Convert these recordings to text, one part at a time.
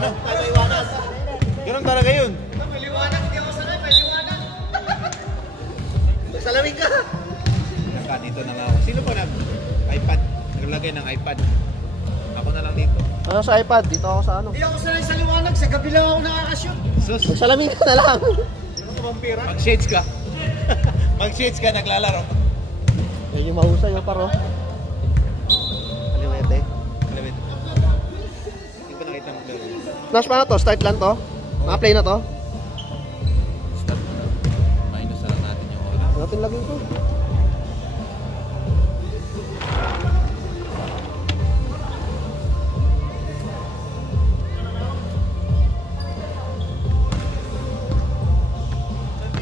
na. Ganun talaga yun. May liwanag, hindi ako sanay, may liwanag. Salamin ka. Dito na nga ako. Sino pa iPad? Naglagay ng iPad. Ako na lang dito. Ano sa iPad? Dito ako sa ano? Hindi ako sanay sa liwanag, sa gabi lang ako nakakashoot. Sus, Magsalamin ka na lang. mag-shades ka. Mag-shades ka, naglalaro. Yan yung mahusay yung paro. Kaliwete. Kalawit. Hindi pa nakita mo klaro. Flash pa na to? Start lang to? Naka-play na to? Stop. Minus na lang natin yung oras. Natin lagay ko.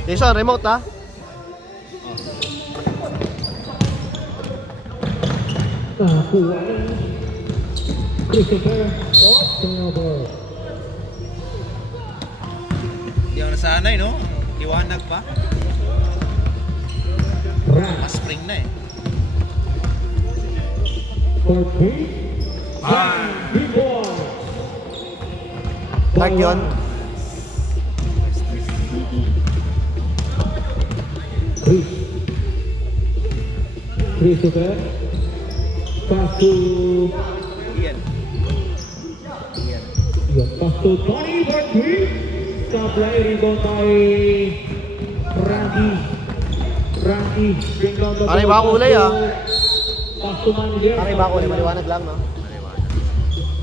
Jason, remote ha? Hindi ako nasanay, no? Liwanag pa. Mas spring na eh. Tag yun. Christopher pass to Ian. pass to Tony for three. Supply rebound by Randy bring down the Pare ba kulay ah? pass to manager. Pare ba kulay? Maliwanag lang no?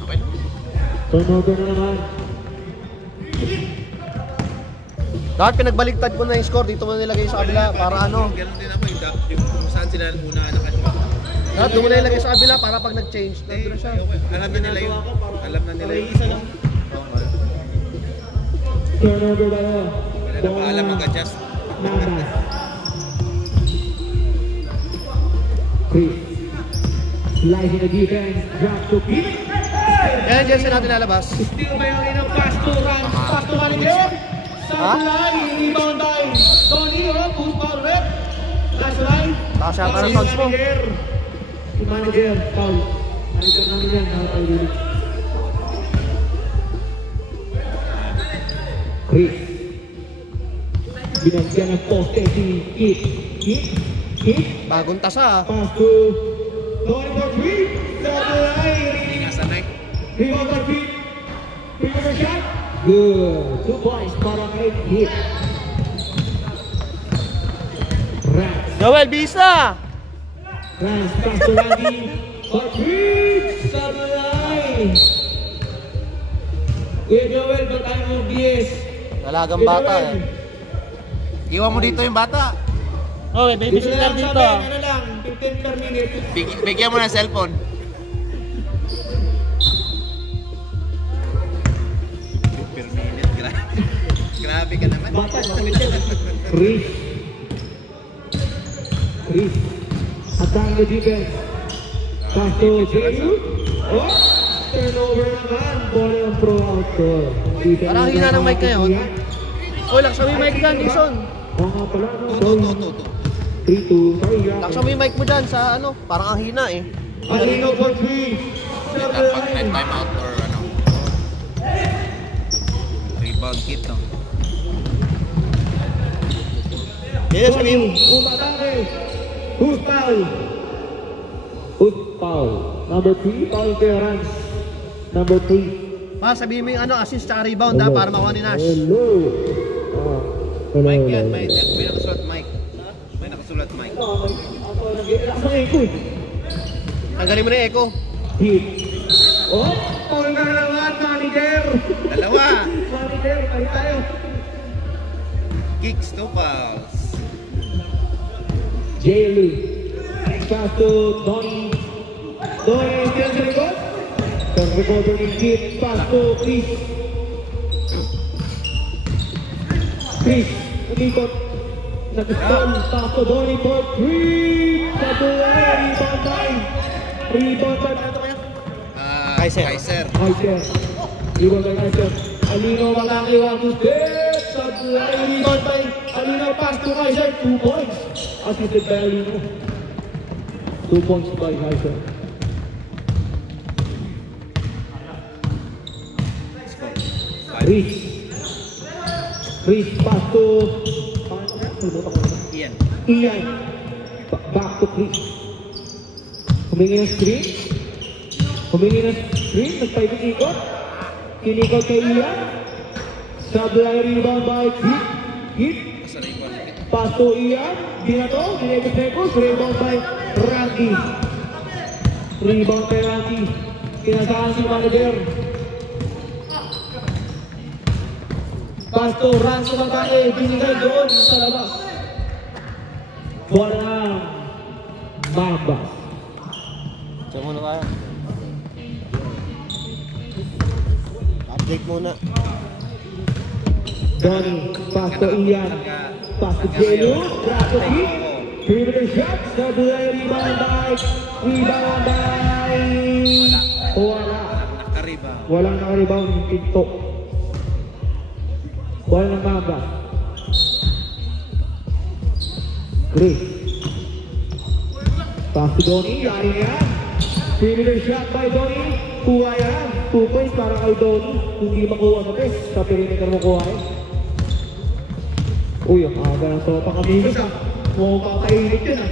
Okay. Turnover na naman. Dapat pinagbaligtad ko na yung score. Dito mo nilagay sa kabila para ano? Ganun din ako yung kung saan sila una nakashoot. Dapat doon mo na ilagay sa kabila para pag nag-change. Nandun na siya. Alam na nila yun. Alam na nila yun. Turnover na naman. Wala na pa alam mag-adjust. Nada. Chris slice in the defense, drop to Pete. Kaya dyan siya natin lalabas. Still by ang inang pass to Rans, pass to manager. Supply, rebound by Tony, push foul rep. Last line. Takas yata ng sounds mo. Si manager, foul. Manager namin yan, nakataw din. Chris. Binagyan ng poste si Kit. Bagong tasa ah. Pass to Tony for three. Supply. Hindi nga sanay. Rebound by Kit. Finger shot. Good. 2 points para kay Kit. Rans. Joel, bisa! Rans pass to Randy. For three. Supply. Kuya Joel, ba't tayo mo BS? Dalagang bata eh. Iwan mo dito yung bata. Okay, babysitter dito ah. Ano lang, 15 per minute. Bigyan mo ng cellphone. Per minute, grabe ka naman. Bata, Chris. Attack the defense. Pass to J.U. Oh! Turnover naman. Ball ng pro outdoor. Parang hina ng mic ngayon. Uy, laksa mo yung mic dyan, Jason. Oo nga pala, no? Tuto. 3-2. Sorry, Laksa mo yung mic mo dyan sa ano. Parang ang hina eh. Alino for 3. Pag time out or ano. Rebound kit, no? Yan sabihin mo. Umatake. Who's foul? Number 3, foul kay Rans. Number 3. Sabihin mo yung ano, assist tsaka rebound ha, para makuha ni Nash. Hello. Mike yan, may nakasulat Mike. May nakasulat Mike. Tanggalin mo na yung echo. Hit. Oh, foul ka na naman, manager. Dalawa. Manager, tayo tayo. Kicks, 2 fouls. J.Lu. Pass to Donnie. Donnie still sa likod. Recover ni Kit. Pass to Chris. Unikot. Nag-stall. Pass to Donnie for 3. Sabuhay. Rebound by. Kaiser. Rebound by Kaiser. Alino makakaliwa to Steph. Sabuhay. Rebound by Alino. Pass to Kaiser. 2 points. Assisted by Alino. 2 points by Kaiser. Chris, pass to... Ian. Ian. Back to Chris. Humingi ng screen. Nagpaikot-ikot. Kinikot kay Ian. Sablay rebound by Kit. Asa na yung one? Pass to Ian. Dinato. Dinegos Necos. Rebound by Randy. Rebound kay Randy. Kinasahan si manager. Pass to Randy Babae. Binigay doon sa labas. Bola ng Mambas. Diyan muna tayo. Update muna. Donnie, pass to Ian. Pass to Jelu. Brato kick. Perimeter shot. Sablay rebound by. Wala. Nakariba. Walang nakarebound yung pinto. Wala ng Mambas. Chris. Pass to Donnie. Yari na yan. Perimeter shot by Donnie. Kuha yan. 2 points para kay Donnie. Kung di makuha sa test, sa perimeter mo kuha yan. Uy, ang aga ng sopa kamilos ah. Mukhang kakainit yun ah.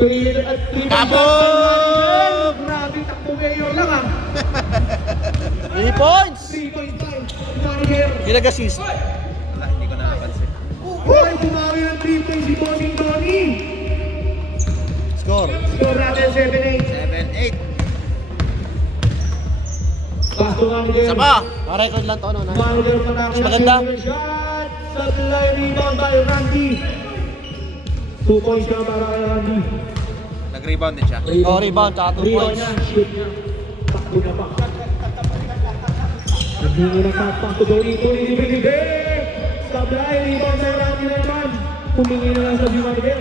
Perimeter at 3 points. Kabog! Grabe, takbo mayor lang ah. 3 points! 3.5. Manager. Ginag-assist. Wala, hindi ko nakapansin. Hoy, bumawi ng 3 points si Bossing Donnie. Score. Score natin 7-8. 7-8. Pass to manager. Isa pa. Record lang to, ano? Manager Manaki. Maganda. Shot. Sablay rebound by Randy. 2 points na para kay Randy. Nag-rebound din siya. Oh, rebound, tsaka 2 Rebound points. na, shoot niya. Takbo na pa. Naghingi na pass to Donnie. Donnie libre-libre. Sablay rebound by Randy na naman. Humingi na lang sa manager.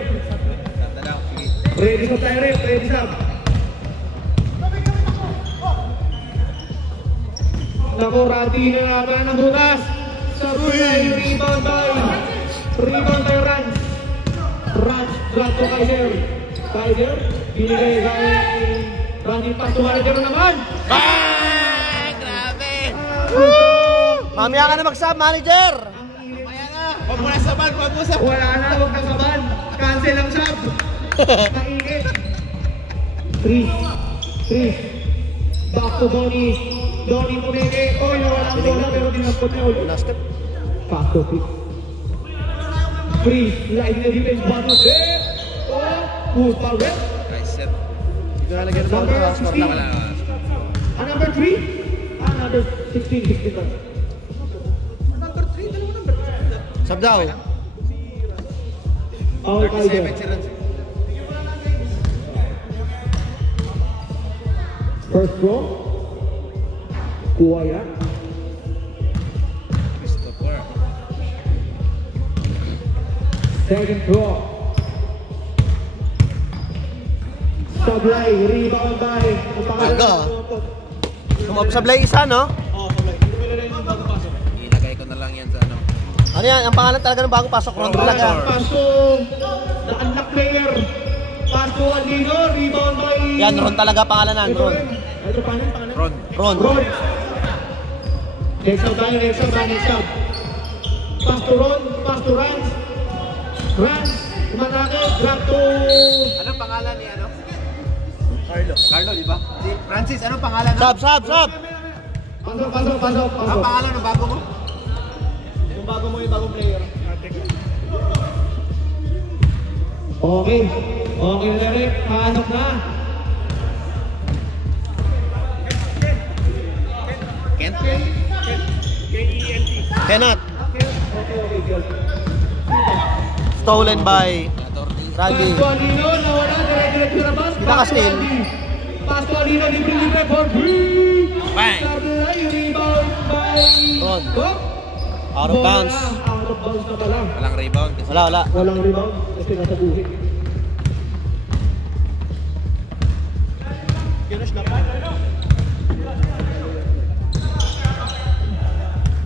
Ganda lang. Sige. Ready sa direct, ready sub. Naku, Randy na naman ang bukas. Sablay rebound by Rans. Rans to Kaiser. Kaiser, binigay kay Randy pass to manager naman. Grabe! Mamaya ka na mag-sub, manager! Huwag mo na saban, huwag mo saban. Wala na, huwag na kaban. Cancel ang sub. Mainit. 3. Back to Donnie. Donnie pumili. Oy, nawala ang bola pero dinampot niya ulit. Last step. Back to Chris. Live na defense. Bato. Push pa ulit. Nice set. Hindi ko nalagyan ng Number mga score 16. lang. Wala. Number 3. Number 16. 16. Sub daw. Paul Kaiser. 37 si Rans. First row. Kuha yan. Christopher. Second row. Sablay, rebound by. Aga. Sumablay isa, no? Ilagay ko na lang yan sa ano. Ano yan? Ang pangalan talaga ng bagong pasok. Ron talaga. Paso, the unlock player. Paso Alino, rebound by... Yan, Ron talaga pangalanan. Ron. Ito pangalan? Ron. Ron. Ron. Next out tayo, next out. Pass to Ron, pass to Rans. Rans, umatake, grab to... Anong pangalan ni ano? Carlo, di ba? Si Francis, anong pangalan? Sub. Pasok. Ang pangalan ng bago mo? Yung bago mo, yung bagong player. Okay na rin, pasok na. Kent? Cannot. Stolen by Randy. Pasto Alino, nawala, dire-diretso na pass. Pinaka-steal. Pasto Alino, libre-libre for free. Bang! Sablay, rebound by... Ron. Oh! Out of bounds. Out of bounds na pala. Walang rebound. Kasi Wala. Walang rebound kasi nasa buhit.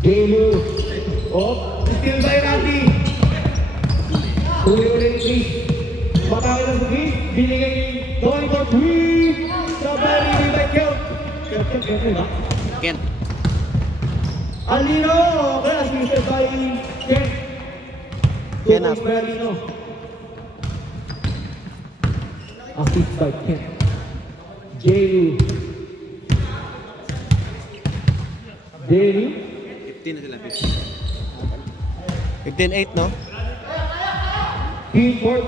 Jelu. Oh, steal by Randy. Huli ulit ni Matawin ang sugi. Binigay Donnie for free. Sablay, by Kelt. Kelt ba? Kent. Alino, okay, assisted by Ken. 2 Ken points up. by Alino. Assist by Ken. Jeru. 15 na sila, 15. 15-8, no? Team for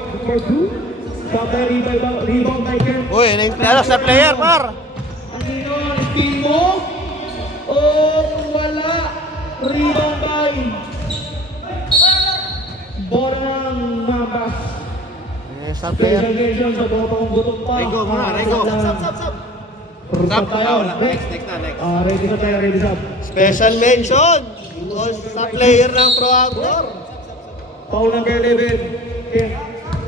2. Sabay rebound by Ken. Uy, ano sa player, par? Alino, spin mo. Oh, wala. Rebound by bola ng Mambas. Sa player. Special mention sa botong gutom pa. Rego muna, Rego. Sap. Stop, tayo. next na, next. Ready na tayo, ready sab. Special mention sa player ng Pro Outdoor. Foul number 11. Okay.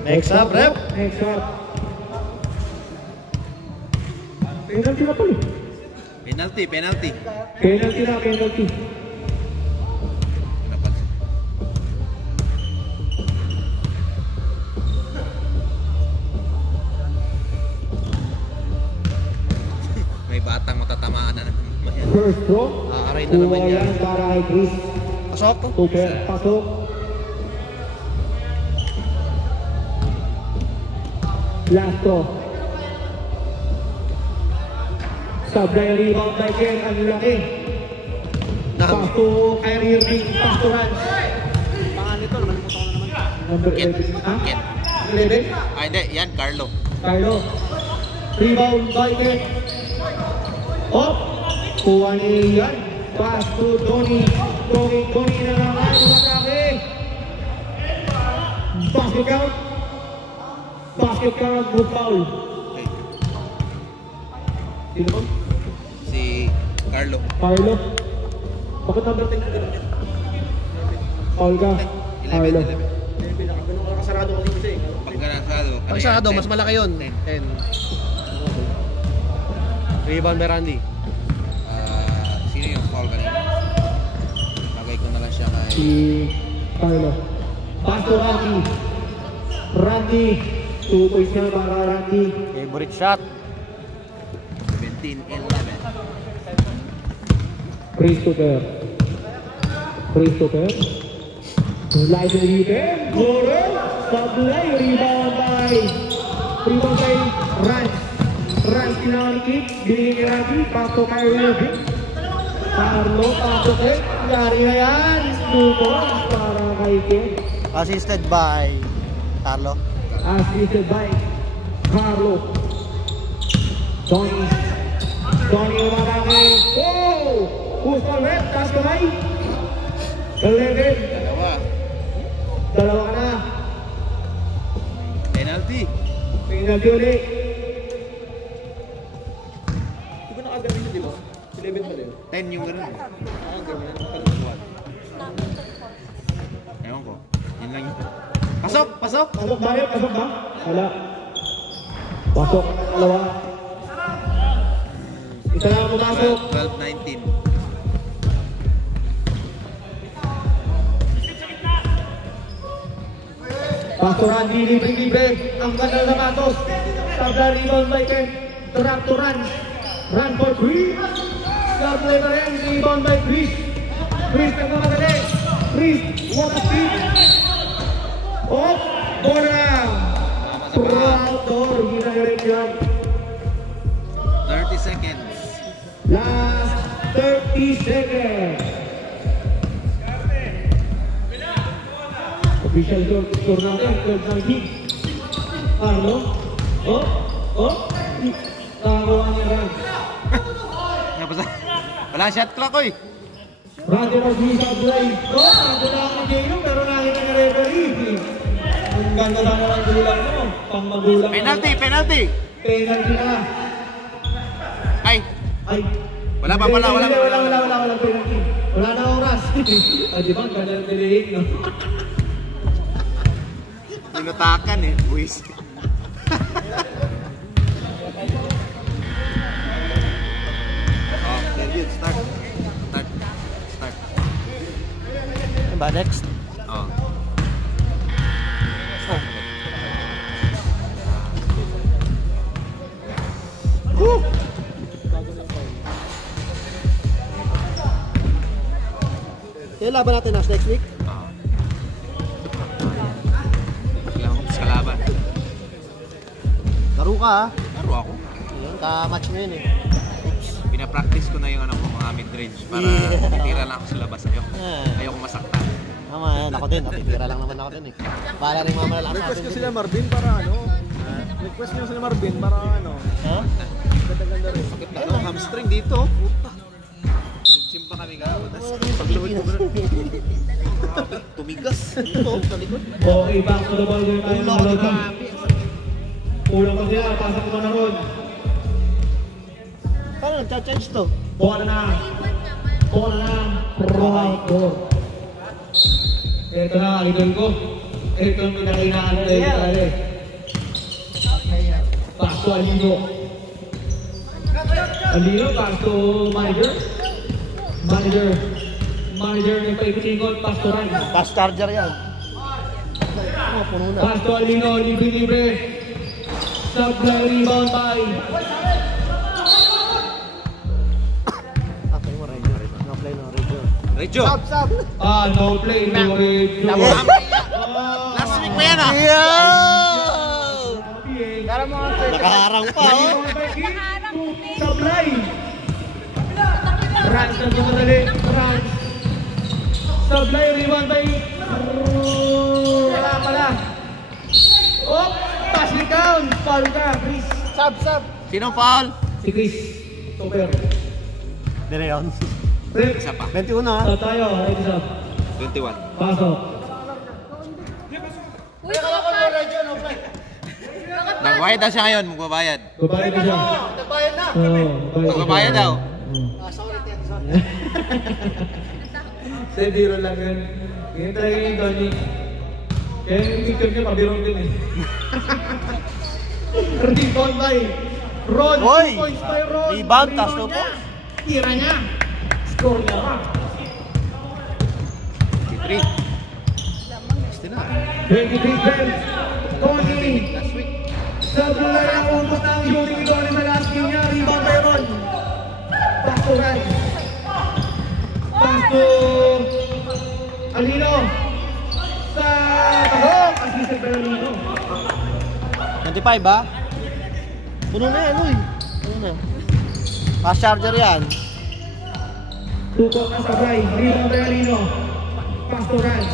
Next up, rep. Next up. Penalty na pala. Penalty. Penalty na, penalty. Dapat. May batang matatamaan na naman yan. First throw. Aaray na naman yan. Yan para kay Chris. Pasok. Super. Pasok. Last throw. Sablay rebound by Ken. Ang laki. Pass to Kyrie Irving. Pass to Rans. Pangalan nito, nakalimutan ko na naman. Number Ken. 11. Ha? Ken. 11. Ay, hindi. Yan, Carlo. Carlo. Rebound by Ken. Up. Kuha niya yan. Pass to Donnie. Donnie na naman. Matake. Basket count. Basket count. Good foul. Okay. Sino ba? Si Carlo. Carlo. Bakit number 10 na din? Foul ka. 11. Carlo. Ganun ka kasarado kasi kasi. Pag ganasado. Pag sarado, mas malaki yun. 10. Rebound by Randy. Sino yung foul kanina? Bagay ko na lang siya kay... Si Carlo. Pass to Randy. Randy. 2 points na para Randy. Favorite shot. 17-11. Christopher. Light and rebound. Goro. Sablay. Rebound by Rans. Rans kinalikip. Binigay ni Randy. Pass to Kyrie Irving. Carlo. Pass to Ken. Yari na yan. 2 points para kay Ken. Assisted by Carlo. Assisted by Carlo. Donnie umatake. Oh! Who's on red? Taas kamay. 11. Dalawa ka na. Penalty. Penalty ulit. Di ba nakagawin yun, di ba? 11 pa din. 10 yung gano'n. Nakagawin. Ewan ko. Yun lang yun. Pasok! Pasok ba? Pasok ba? Wala. Pasok. Dalawa. Isa lang pumasok. 12-19. Pastor Randy, libre. Ang ganda na matos. Tabla rebound by Ken. Trap to run. Run for 3. Tabla na rin. Rebound by Chris. Chris nagmamadali. Chris, what a speed. Oh, bola. Pro-outdoor. Ginagaling yan. 30 seconds. Last 30 seconds. Official score natin, 12-19. Carlo. Nakakuha niya Run. Wala shot clock, oy. Randy Rodriguez sa play. Nandun na ako ni pero nakita ng referee. Ang ganda na ng gulang mo. Pang magulang. Penalty. Penalty na. Ay, Ay. Wala pa pala, wala penalty. Wala na oras. Di ba? Ganda ng delay, no? tinutakan eh, buwis. Oh, then start. Ano ba, next? Oh. Woo! Yung laban natin next week. Kailangan ko sa kalaban. Laro ka ha. Laro ako. Ayun, ka-match mo yun eh. Pinapractice ko na yung ano ko, mga mid-range para titira lang ako sa labas. Ayoko masaktan. Tama yan, ako din. Natitira lang naman ako din eh. Para rin mamalala sa Request atin. ko sila Marvin para ano. Request nyo sila Marvin para ano. Ha? Ganda-ganda rin. Sakit na ako, hamstring dito. Puta. Nagsimba kami kahapon. Tapos pagluhod ko ba? Tumigas. Ito, sa likod. Okay, back to the ball game tayo mga loka. Kulang pa sila, pasok ko na ron. Paano nagcha-change to? Bola na. Bola na. Rojo. Ito na, idol ko. Ito ang pinakainaan na tayo. Pasto Alino. Alino, pasto manager. Manager ng paikot-ikot, pastoran. Fast charger yan. Oh, puno na. Pasto Alino, libre-libre. Supply rebound by. Okay mo, Rejo. No play, no Rejo. Rejo! No play, no radio. Last week mo yan ah! Nakaharang pa oh. Supply. Rans na tumatali. Rans. Supply, rebound by. Wala pala. Oh, pass it down. Foul ka, Chris. Sub. Sinong foul? Si Chris. Super. Dire yun. Break. Isa pa. 21 ha. So tayo, ready up. 21. Pasok. Nagbayad daw siya ngayon, magbabayad. Babayad na siya. Nagbayad na. Magbabayad daw. Sorry. Sa biro lang yun. Ganyan talaga yung Tony. Kaya yung picture niya, pabirong din eh. Rebound by Ron. Hoy! 2 points by Ron. Rebound, tas 2 niya. points. Tira niya. Score niya. 53. 23 10. Tony. Last week. Sa bulan ang umpos ng shooting ito sa last game niya. Rebound by Ron. Pass to Ron. Pass to Alino. Sa tahok. Assisted by Alino. 25 ba? Puno na yan, uy. Puno na. Fast charger yan. Tutok na sa Bray. Rebound by Alino. Pass to Rans.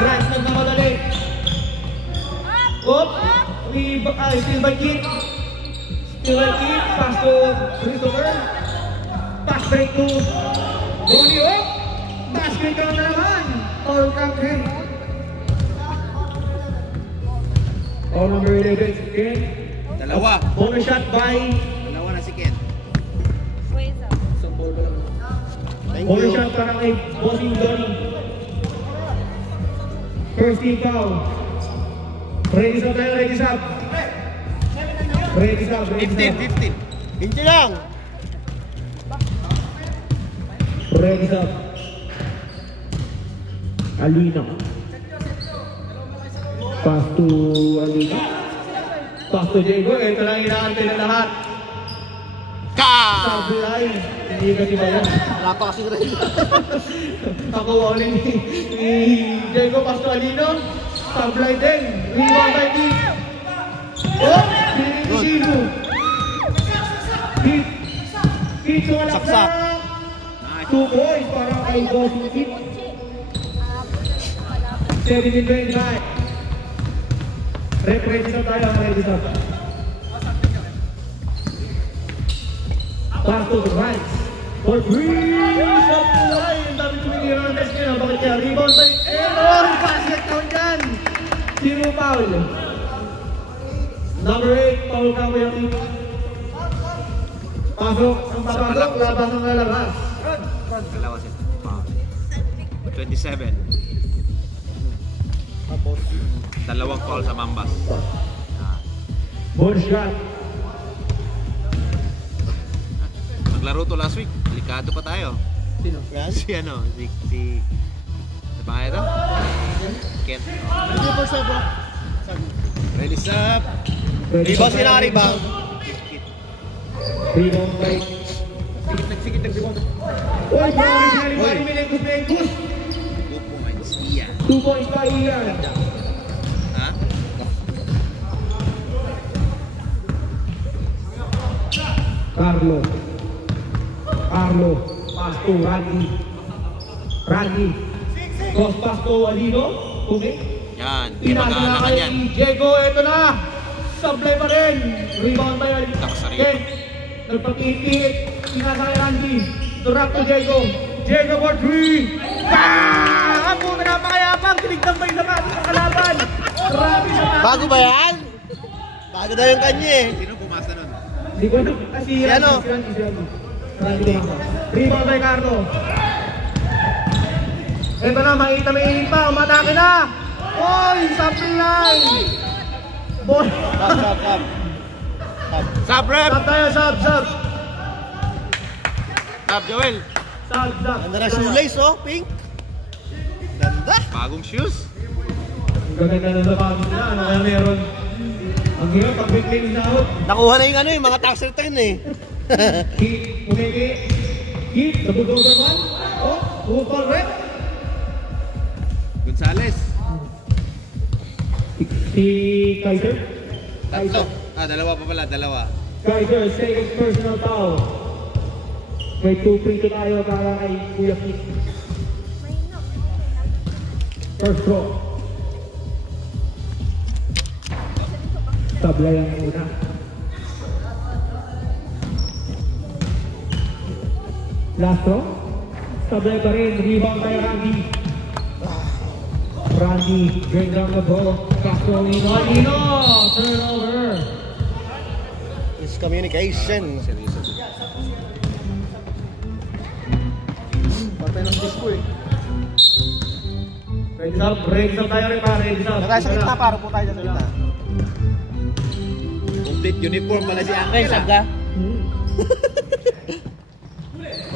Rans nagmamadali. Up. Still by Kit. Pass to Christopher. Pass break to Bonnie. Up. Basket count na naman. Foul count him. Foul number 11 si Ken. Dalawa. Bonus shot by. Dalawa na si Ken. Isang ball pa lang. Thank Bonus you. shot para kay Bossing Donnie. First team foul. Ready up tayo, ready up. Ready up, ready 15, up. 15. Hindi lang. Ready up. Alino. Pass to Alino. Pass to Diego. Ito lang inaantay na lahat. Sabi ay, hindi kasi ba yan? Wala pa kasing Rejo. Ako ulit ni Diego. Pass to Alino. Sablay din. Rebound by Deep. Oh! Piniling ni Diego. Deep. Deep sa walang Saksak. 2 points para kay Bossing Deep. 17-25. Ready na tayo, ready na. Pass to the right. For 3. Shot to line. Ang dami tumitira ng test nyo. Bakit kaya? Rebound by Aaron. Basket count dyan. Zero foul. Number 8. Foul ka mo yung team. Pasok. Ang papasok. Labas ang lalabas. Dalawa siya. 27. Dalawang foul sa Mambas. Bonus shot. Naglaro to last week. Delikado pa tayo. Sino? Yan. Si ano, si sa bahay ito? Kent. Hindi po siya bro. Release up. Rebound si Nari ba? Rebound by. Sikit nag-rebound. Uy, Mari Milik Mengus. 2 points. Iyan. 2 points by Ian. Ha? Carlo. Pass to Randy. Cross pass to Alino. Okay. Yan. Pinasa na Pinagana kay yan. Diego. Ito na. Sablay pa rin. Rebound by Nakasarili. Ken. Nagpapipit. Pinasa kay Randy. Drop to Diego. Diego for 3. Ang muna na pakayapang. Tinignan pa yung lakas ng kalaban. Grabe na. Bago ba yan? Bago daw yung kanya eh. Sino pumasa nun? Di ko ito. Si Ano? Randy. Rebound by Carlo. Ito na, makita may init pa. Umatake na. Oy, something line. Boy. Sub, rep! Sub tayo, sub. Sub, Joel! Sub. Ganda na shoelace oh, pink. Ganda. Bagong shoes. Ang gaganda na sa bagong nila. Ano kaya meron? Ang hirap, pag bigay ng sahod. Nakuha na yung ano yung mga tax return eh. Hit, the bulldozer man. Oh, upal red. Gonzales. Si Kaiser. Tatlo. Dalawa pa pala, dalawa. Kaiser, second personal foul. May 2 free to tayo para kay Kuya Kit. First draw. Sablay ang una. Last draw. Sablay pa rin. Rebound kay Randy. Randy, bring down the ball. Castro Nino. Turnover. It's communication. Patay ng disco eh. Ready up tayo rin pa. Ready up. Nagaya sa gitna, paro po tayo sa gitna. Complete uniform pala si Angel. Sab ka?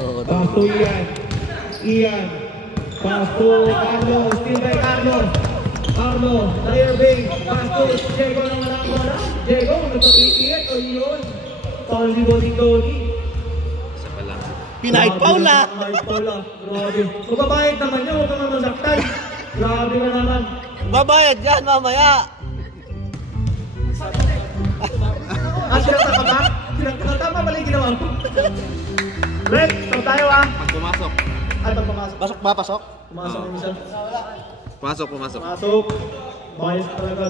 Oo, Pass to Ian. Pass to Carlo. Still by Carlo. Player big. Pass to Diego ng walang bola. Diego, nagpapitiit. O yun. Paul si Bossing Tony. Isa pa lang. Pinahid Paula. Pinahid Paula. Grabe. Magbabayad naman niya. Huwag naman masaktan. Grabe ka naman. Babayad yan mamaya. Sinakta ka ba? Tama pala yung ginawa ko. Red, saan tayo ah? Pag pumasok. Ay, pag pumasok. Pasok ba? Pasok? Pumasok yung isa. Pumasok. Pumasok. Bias talaga.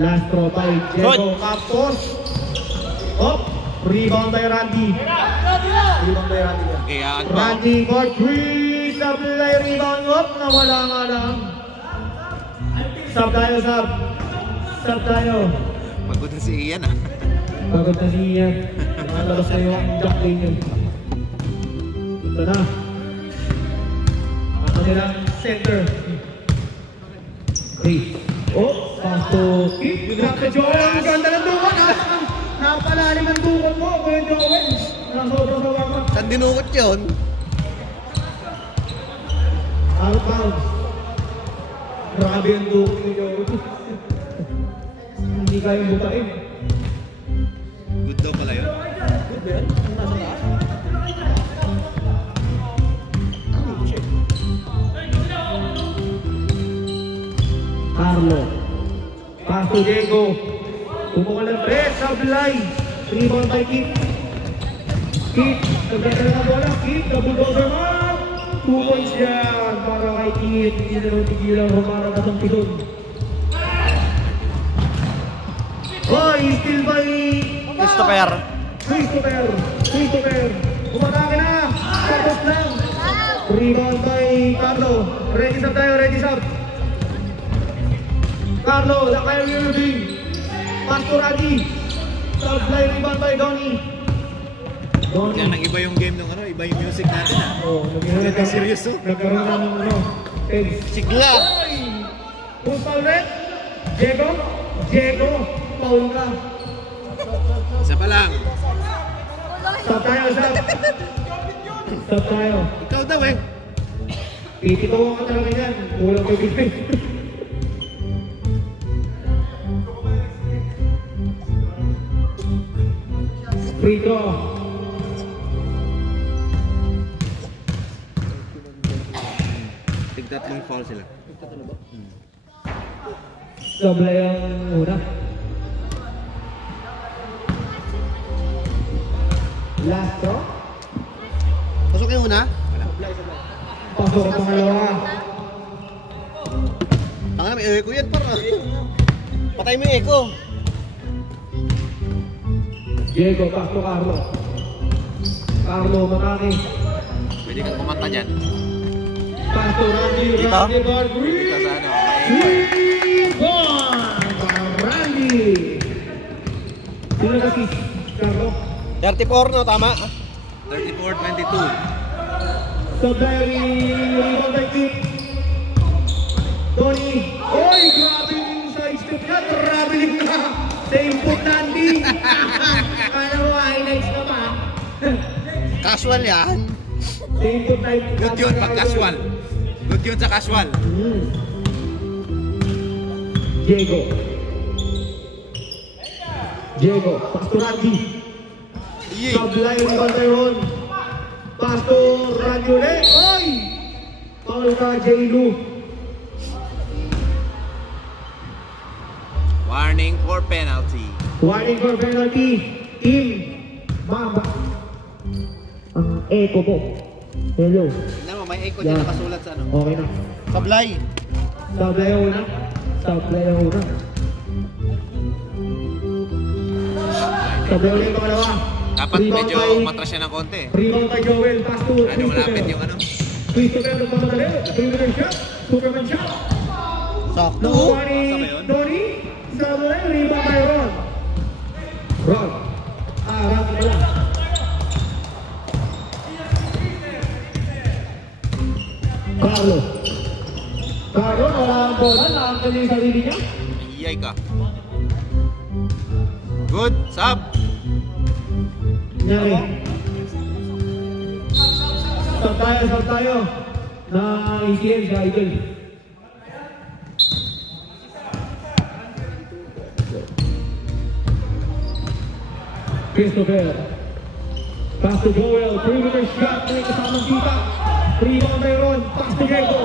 Last throw by Diego Campos. Hop. Rebound by Randy. Okay, ba? Randy for 3. Sablay rebound. Hop. Nawala nga lang. Sub tayo. Pagod na si Ian ah. Pagod na siya. Nakalabas na yung jack lane yun. Ito na. Ako nilang center. Okay. Oh, pass to Keith. Drop to Joel. Ang ganda ng dukot. Napalalim ang dukot mo. Kuya Joel. Sobrang sa wapak. Saan dinukot yun? Outbound. Grabe ang dukot ni Joel. Hindi kayong butain. Good daw pala yun. Good ba yan? Ang nasa lahat? Carlo. Pass to Diego. Pumukul ng press. Sablay. Rebound by Keith. Nagdadala na bola. Keith. The bulldozer man. 2 points yan. Para kay Keith. Hindi na nung tigilan. Humarang at ang piton. Still by Christopher. Umatake na. Tapos lang. Rebound by Carlo. Ready sub. Carlo, lakay yung Rudy. Pass to Randy. Supply rebound by Donnie. Kaya nang iba yung game nung iba yung music natin ah. Oh, Seryoso? nagkaroon na ng Sigla. Who's foul red? Diego. Foul ka. Isa pa lang. Stop tayo. Ikaw daw eh. Pipito ka talaga yan. Kulang kay Big. Free throw. Nagtatlong foul sila. Sablay ang una. Last throw. Pasok yung una. Pasok ang pangalawa. Tanga na, may echo yan para. Patay mo yung echo. Diego, pass to Carlo. Carlo, Matani. Pwede kang kumanta dyan. Pass to Randy. Dito? Randy Bargui. Dito sa ano, 3-1! Randy. Sino kasi? Carlo. 34 no, tama? 34-22. Sablay, rebound by Kim. Tony. Oy, grabe yung side step niya. Traveling na. Sa input Randy. Kala mo highlights na ba? Casual yan. Sa input na input. Good yun pag casual. Good yun sa casual. Diego. Diego, pass to Randy. Iye. Sablay, rebound by Ron. Pass to Randy ulit. Oy! Foul ka, J-Lu. Warning for penalty. Warning for penalty. Team Mamba. Ang echo po. Hello. Tignan mo, may echo dyan Yeah. nakasulat sa ano. Okay na. Sablay. Sablay ang una. Sablay ang una. Sablay ulit ang pangalawa. Dapat Rebound medyo by- umatras siya ng konti. Rebound by Joel. Pass to Ano, malapit yung ano. Christopher nagmamadali. Criminal shot. Superman shot. Sakto. Nakuha ni Basta ba yun? Tony. Sablay. Rebound by Ron. Ron. Ron pala. Carlo. Carlo, wala ang bola. Nakakali yung sarili niya. Iyay ka. Good. Sub. Nyari. Sab tayo. Na ACL sa Idol. Christopher. Pass to Joel. Perimeter shot. May kasamang kita. Rebound by Ron. Pass to Diego.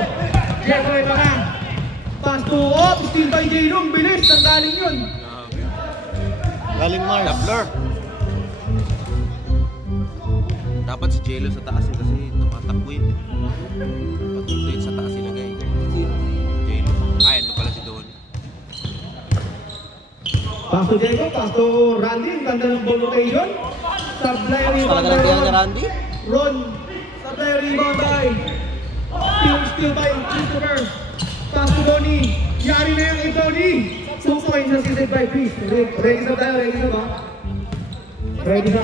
Diego ay baka. Pass to Op. Steal by J-Room. Bilis. Ang galing yun. Galing Mars. Doubler. Dapat si Jello sa taas yun kasi tumatakbo yun. Dapat dito yun sa taas ilagay. Jello. Ay, ano pala si Don. Pass to Diego. Pass to Randy. Ang ganda ng ball rotation. Sablay rebound Talaga by lang kaya ni Ron. Randy. Ron. Sablay rebound by. Steal by Christopher. Pass to Donnie. Yari na yung Donnie. 2 points assisted by Chris. Ready na tayo. Ready na ba? Ready na.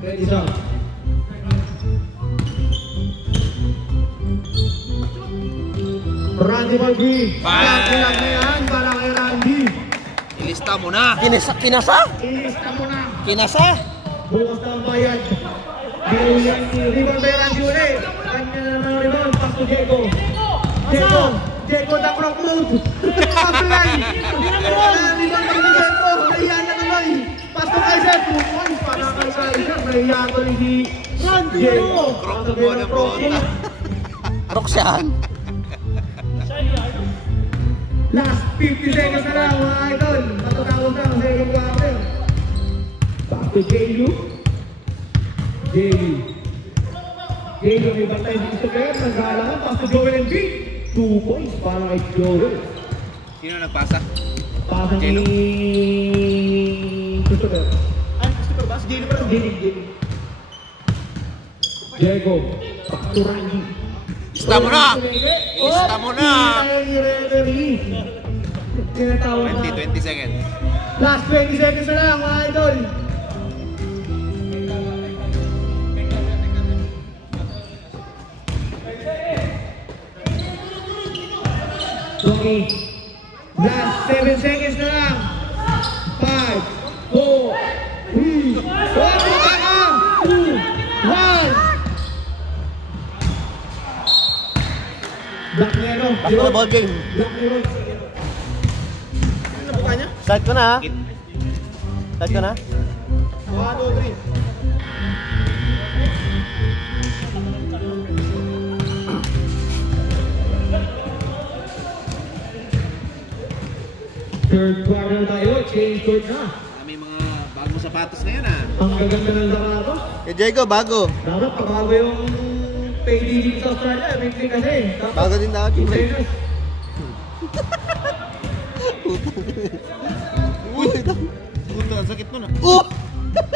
Ready na. Randy Malgui. Pakilag na yan para kay Randy. Ilista mo na! Kinasa? Ilista mo na. Kinasa? Bukas na ang bayad. Biruyan ni rebound by Randy ulit. Kanya na naman rebound. Pass to Diego. Diego the croc mode. Apply. Rebound by Diego. Nahiyan na naman. Pass to Kaiser. 2 points para kay Kaiser. Nahiyan ko rin si Diego. Croc mo na bronta. Roxanne. Last 50 seconds na lang mga idol. Matatawag na ang second quarter. Back to J-Lu. J-Lu, may bantay si Christopher. Naghalangan. Pass to Joel and B. 2 points para kay Joel. Sino nagpasa? Pasa ni J-Lu? Christopher. Christopher ba? Si J-Lu pa lang. Diego. Back to Randy. Ilista mo na! Ilista mo na! 20 seconds. Last 20 seconds na lang mga idol. Okay. Last 7 seconds na lang. 5, 4, 3, 2, 1. Black Nero. Back to the ball game. Black Nero. Ano nabuka niya? Start ko na ha. Start ko na. 1, 2, 3. Third quarter tayo, change court na. May mga bagong sapatos ngayon ah. Ang gaganda ng laro. Kay Diego, bago. Dapat pagbago yung pay-digit sa Australia, weekly kasi. Bago din dapat yung Trainers. Uy! Puta, ang sakit mo na. Oh!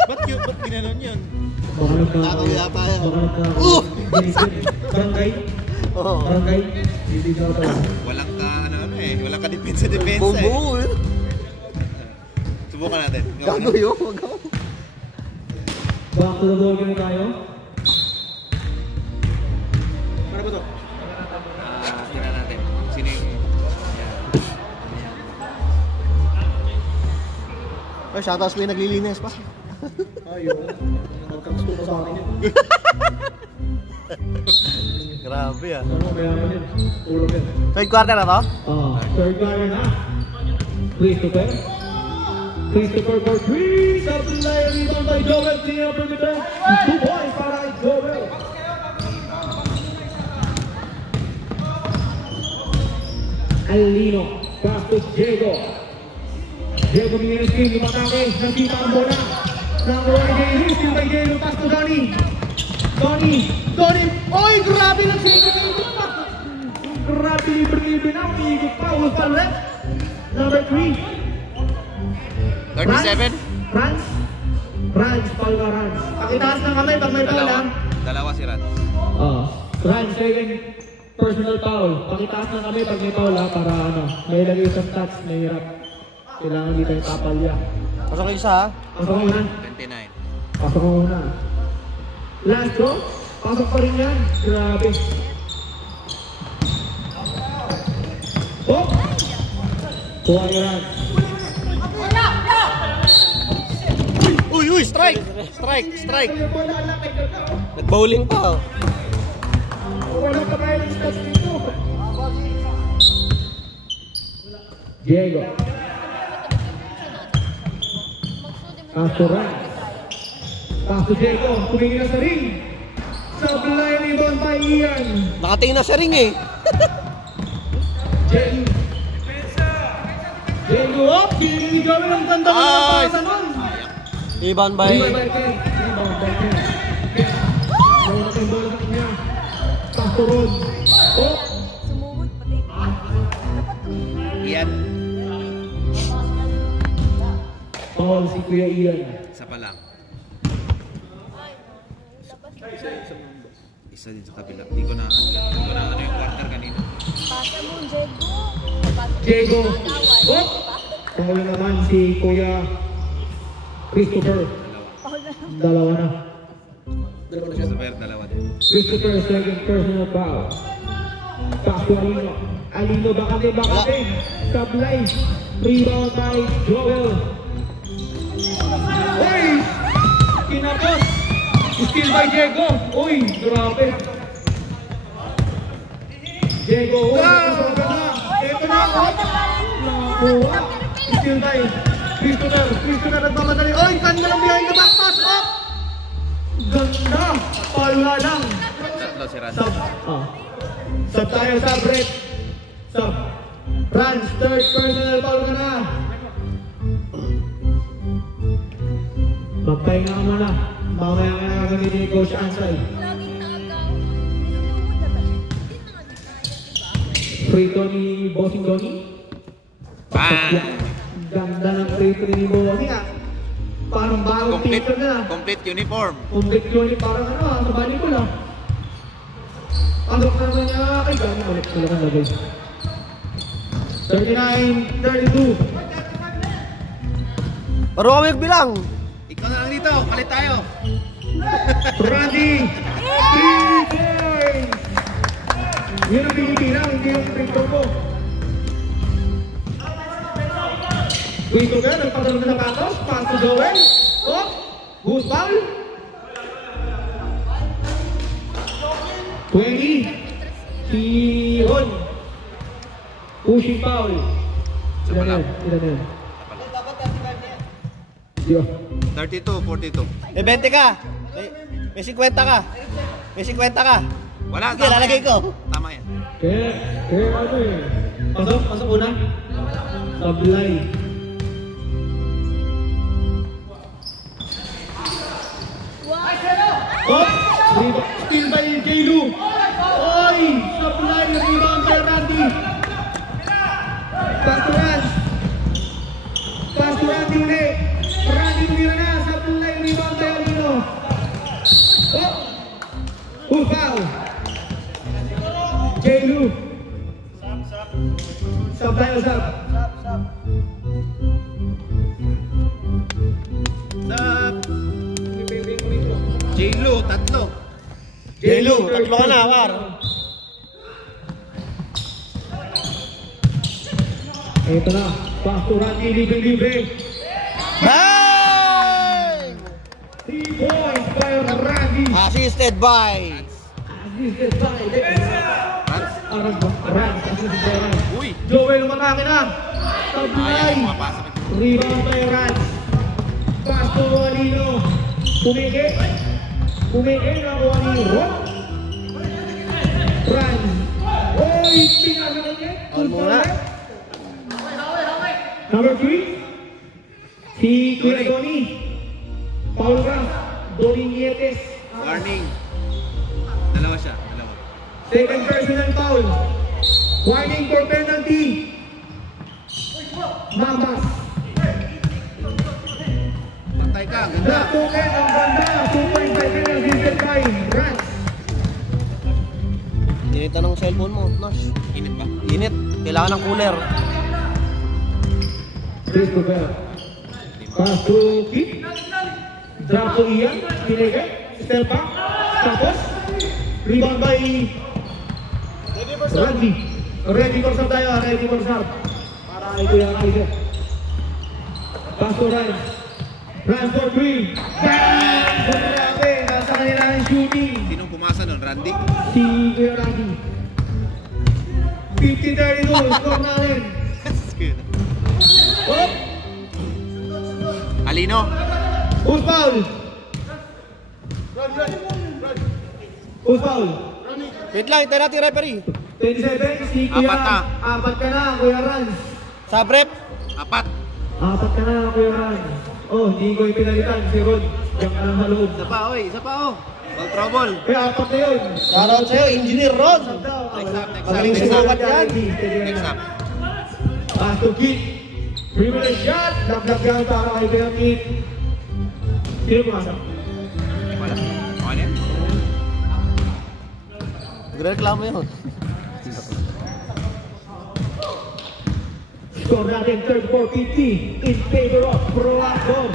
Ba't ginanon yun? Baka Nakakaya pa yan. Barangay. Oo. Barangay. Hindi ka ito. Walang ka, walang ka depensa eh. Bubu eh. Subukan natin. Gago yun, wag ako. Back to the ball game tayo. Para ba ito? Tingnan natin. Sino yung... Oh, shoutouts ko yung naglilinis pa. Ayun. Magkagusto pa sa akin yun. Grabe ah. Ano, mayaman yun. Tulog yun. Third quarter na to? Third quarter na. Christopher for three. Supply rebound by Joel. Clear perimeter. 2 points para kay Joel. Alino. Pass to Diego. Diego bigyan ng screen. Lumatake. Nakita ang bola. Number 1 Diego. Still by Diego. Pass to Donnie. Donnie. Oy, grabe ng second. Grabe libre na. Umiigit pa. Ulpan ulit. Number 3. 37? Rans, Paul ka Rans. Pakitaas ng kamay pag may foul lang. Dalawa si Rat. Rans, second personal foul. Pakitaas ng kamay pag may foul ha, para ano, may lagay isang touch, may hirap. Kailangan dito yung tapalya. Pasok yung isa ha? Pasok mo una. 29. Pasok mo una. Last go, pasok pa rin yan. Grabe. Oh! Kuha yung Rans. Uy, strike! Nag-bowling pa oh. Wala ka ba yung stats dito? Diego. Asuran. Pass to Diego. Tumingin na sa ring. Supply rebound by Ian. Nakatingin na sa ring eh. Diego up. Hindi gawin ang tanda mo ng pasa nun. Rebound by... Rebound by Ken. Nawala yung bola sa kanya. Pass to Ron. Oh. Sumugod pati. Iyan. Foul si Kuya Ian. Isa pa lang. Isa din sa kabila. Hindi ko na ano yung quarter kanina. Pasa mo, Diego. Diego. Oh. Foul naman si Kuya Christopher. Dalawa na. Christopher, dalawa din. Christopher, second personal foul. Pass to Alino. Alino, bakate. Supply. Rebound by Joel. Uy! Kinapos. Steal by Diego. Uy, grabe. Diego, uy. Ito na ako. Nakuha. Steal by Christopher nagmamadali. Uy, ganda lang behind the back pass. Up! Ganda. Pala lang. Tatlo si Rat. Sub tayo, sub red. Sub. Rans, third personal foul ka na. Magpahinga ka muna. Mamaya ka na gagamitin ni Coach Ansay. Laging naagaw. Sumugod na talaga. Hindi na nga diba? Free throw ni Bossing Donnie. Bang! Ganda ng free throw ni Bossing ah. Parang bagong Complete, picture na. complete uniform. Complete yun, parang ano ah, sa bali ko lang. Ang doktor naman niya, ay gano'n ulit ko lang ang lagay. 39-32. Paro kami magbilang. Ikaw na lang dito, palit tayo. Randy! 3 points! Yun ang Pilipinang, hindi yung free throw mo. Free throw ka, nagpadalo na patos, pass to Joel. Oh! Who's foul? 20. Si Hon. Pushing foul. Ilan yun? Yo. 32, 42. May 20 ka. May 50 ka. May 50 ka. Wala, Sige, lalagay ko. Tama yan. Kaya ano eh. Pasok una. Sablay. Oh! Steal by Jailu. Oy! Sablay, rebound by Randy. Pass to Rans. Pass to Randy ulit. Randy tumira na. Sablay, rebound by Alino. Oh! Full foul. Jailu. Sub tayo, sub. J-Lo, tatlo. Jailu, tatlo ka na, War. Ito na. Pass to Randy, libre. Bang! 3 points by Randy. Assisted by Assisted by Rans. Assisted by Rans. Uy! Joel, umatake na. Sablay. Ayaw, pumapasok. Rebound by Rans. Pass to Alino. Pumike na ko Alino. Rans. Oy, pinasa na niya. On muna. Number 3. Si Kuya Donnie. Paul Rams. Donnie Nietes. Warning. Dalawa siya, dalawa. Second personal foul. Warning for penalty. Mambas. Pantay ka, ganda. Black token ang ganda. 2 points by penalty by Rans. Initan ng cellphone mo, Nash. Init ba? Init. Kailangan ng cooler. Christopher. Pass to Kip. Drop to Ian. Pinigay. Step back. Tapos. Rebound by Randy. Ready for sub tayo. Ready for sub. Para ito yung Kaiser. Pass to Ryan. Ryan for 3. Bang! Grabe. Nasa kanila ang shooting. Sinong pumasa nun? Randy? Si Kuya Randy. 50-32. Score natin. Oh! Alino? Who's foul? Who's foul? Wait lang, ito natin referee. 27, si Kuya. Apat na. Apat ka na, Kuya Rans. Sabrep. Apat. Apat ka na, Kuya Rans. Oh, hindi ko ipinalitan si Rod. Diyan ka lang haloob. Isa pa, oy. Isa pa, oh. All trouble. Kaya apat na yun. Shoutout sa'yo, Engineer Ron. Next up, next up. Magaling Next up. sumukat yan. Next up. Pass to Kit. Privilege shot. Dagdag yan para kay Kuya Kit. Sino pumasok? Wala. Okay na yan? Nagreklamo yun. Score natin 34-50 in favor of Proactor.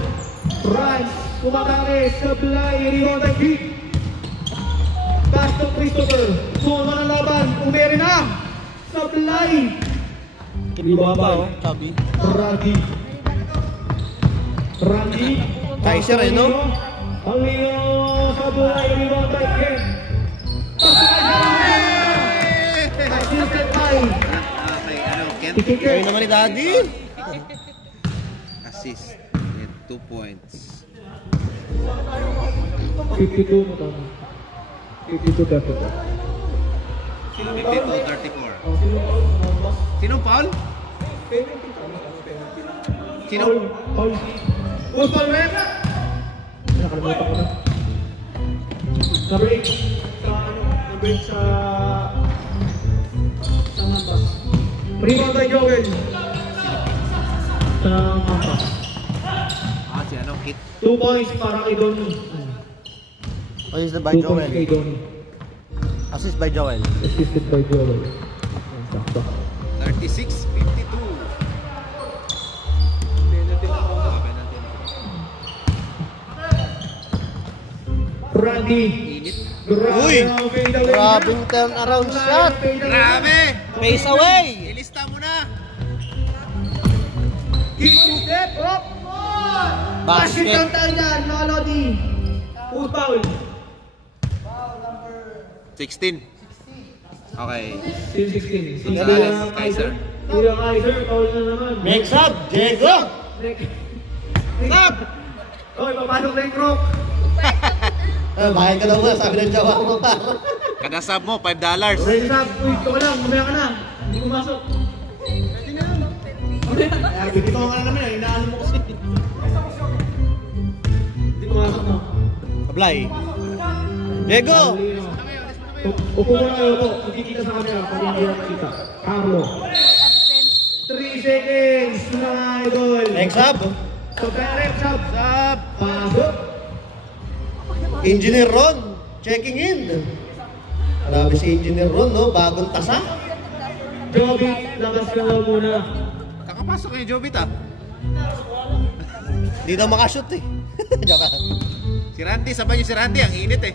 Rans, kumakake, Sablay, rebound by Kit. Pass to Christopher. Suma ng laban, umeri na. Sablay. Kinuha pa, oh. Sabi. Randy. Kaiser, eh, no? Alino, Sablay, rebound by Kit. Pass to Kaiser. Assisted by Okay, ano, Kent? Kayo naman ni Daddy. Assist. And 2 points. 52 mo tama. 52-34. 52-34. Sinong foul? Sino? Paul. Who's Paul Rep? Nakalimutan ko na. Na-break. Na-break sa Mampas. Rebound by Joel. Sa Mampas. Ah, si ano, Kit. 2 points para kay Donnie. Assisted by 2 points kay Joel. Donnie. Assist by Joel. Assisted by Joel. Sakto. 36-52. Randy. Init. Uy! Grabing turn around shot. Grabe! Face away. Ilista mo na! Step up! Basket. Basket ang tayo dyan, mga Lodi. Who's foul? 16. Okay. Team 16. Gonzales, Kaiser. Kuya Kaiser, foul na naman. Mix up, Diego. Stop! Oy, papasok na yung crook. Bayad ka daw nga, sabi ng jawa mo pa. Kada sub mo, $5. Ready up. Uy, ito ka lang, mamaya ka na. Hindi pumasok. Ito ka na naman, inaano mo kasi. Hindi pumasok mo. Ablay. Diego! Upo mo na kayo po. Magkikita sa camera. Pag hindi na makita. Carlo. 3 seconds. Mga idol. Next up. So, direct sub. Pasok. Engineer Ron. Checking in. Grabe si Engineer Ron, no? Bagong tasa. Joby, labas ka na muna. Kakapasok yung Jobit ah. Hindi daw makashoot eh. Joke lang. Si Randy, sabay yung si Randy, ang init eh.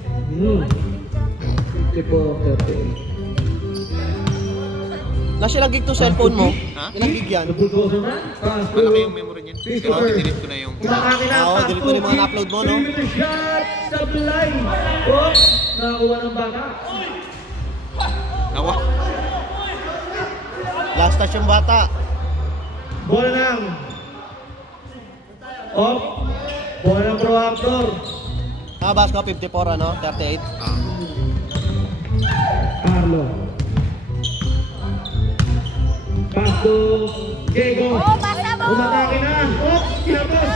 54-30. Nasa ilang gig to cellphone mo? Ha? Ilang gig yan? Nabutusan na. Pasok. Malaki yung memory niyan. Pero delete ko na yung... Kumakaki na. Oo, delete mo na yung mga na-upload mo, no? Shot sa Blay. Oh, nakakuha ng baka. Nawa. Last touch yung bata. Bola lang. Off. Bola ng pro-actor. Basko, 54, ano? 38. Carlo. Pasto. Diego. Oh, basta mo! Umatake na. Off. Kinapos.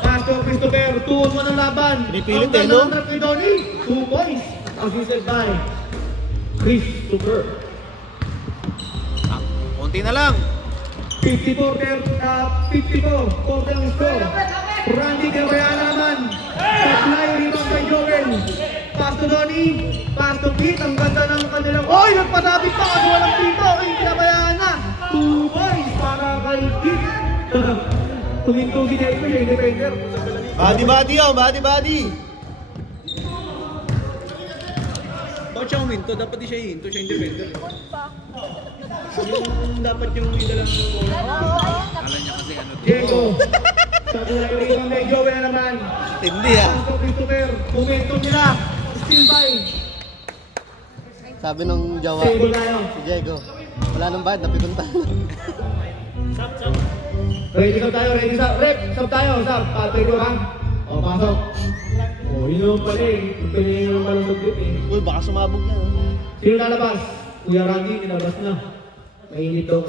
Pasto, Christopher. Tuon mo ng laban. Pinipilit Ang eh, no? ganda ng kay Donnie. 2 points. Assisted by Christopher. Unti na lang. 54, 40 ang score. Randy Gabriel naman. Supply, rebound kay Joel. Pass to Donnie. Pass to Pete. Ang ganda ng kanilang... Oy! Nagpadabit pa kasi walang dito. Ay, pinabayaan na. 2 points para kay Pete. Tuminto si Diego siya, independer. Body oh, body. Bakit siya huminto? Dapat di siya hihinto, siya independent. Yung dapat yung idalang Kala niya kasi ano. Diego. Supply, rebound kay Joel naman. Hindi ah. Pass to Christopher. Momentum nila. Still by. Sabi nung jawa, Stable tayo. si Diego, wala nang bayad, napipunta. Ready sub tayo, ready sub. Rep, sub tayo, sub. Pwede ba? O, pasok. O, yun naman pala eh. Pwede naman pala sub dito eh. Uy, baka sumabog yan. Sino lalabas? Kuya Randy, nilabas na. Mainit daw.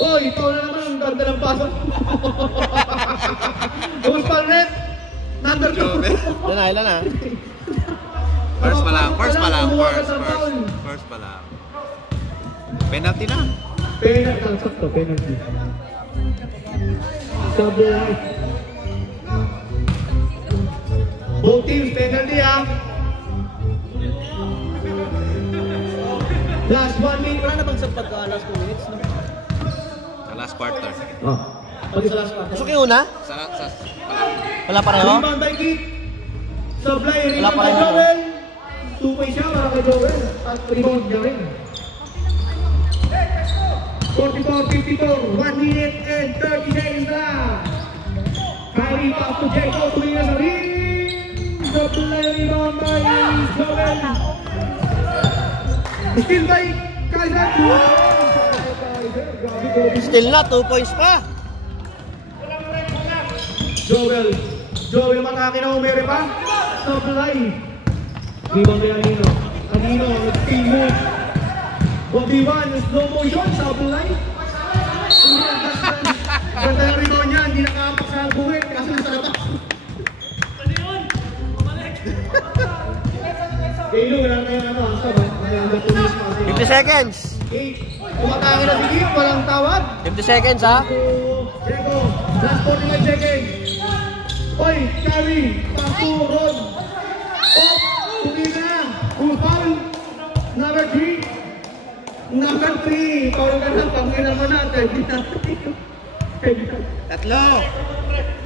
Oy, ito na naman ang ganda ng pasok. Gumus pa rep. Number 2. Ilan na? First pa lang. First. Foul. First pa lang. Penalty na. Penalty. Sakto, penalty. Subline. Both teams, penalty ah. Last 1 minute. wala na bang sa pagka-last 2 minutes? No? Sa last quarter. Pati sa last quarter. Gusto kayo una? Wala pareho? Rebound by Keith. Supply, Wala rebound pa by rin. Joel. 2 points siya para kay Joel. At rebound niya rin. 44-54. 1 minute and 30 seconds na. Kyrie pass to Jacob. Tumingin sa ring. Supply, rebound by Joel. Still by Kaiser. Still na, 2 points pa. Joel matake na umere pa. Supply. Rebound by Alino. Alino, team move. 1v1, slow motion, supply. Ganda yung rebound niya, hindi nakaampak sa buwit. Kasi nasa labas. Kailu, wala tayong ano, sab. 50 seconds. 8. Umatake na si Keith, walang tawad. 50 seconds ha. Diego, last 45 seconds. Oy, Kyrie, pass to Ron. Oh, tumina na. Foul. Number 3. Number 3. Foul ka na, pangina mo na. Tatlo.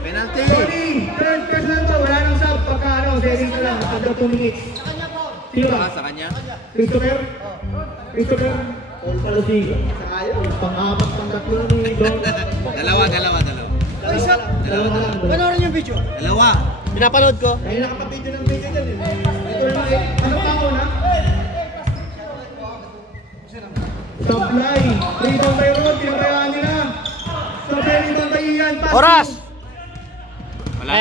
Penalty. Tony, third pass lang to. Wala nang sub. Pagka ano, series na lang. Under 2 minutes. Sino ba? Sa kanya. Christopher? All pala si pang-apat, pang-tatlo ni Don. Dalawa. Dalawa na lang. Panoorin yung video. Dalawa. Pinapanood ko. Kaya nakapapidyo ng video dyan eh. Ito na eh. Ano pa ako na? Supply. Rebound by Rod. Pinabayaan nila. Supply, rebound by Ian. Pass. Oras! Wala.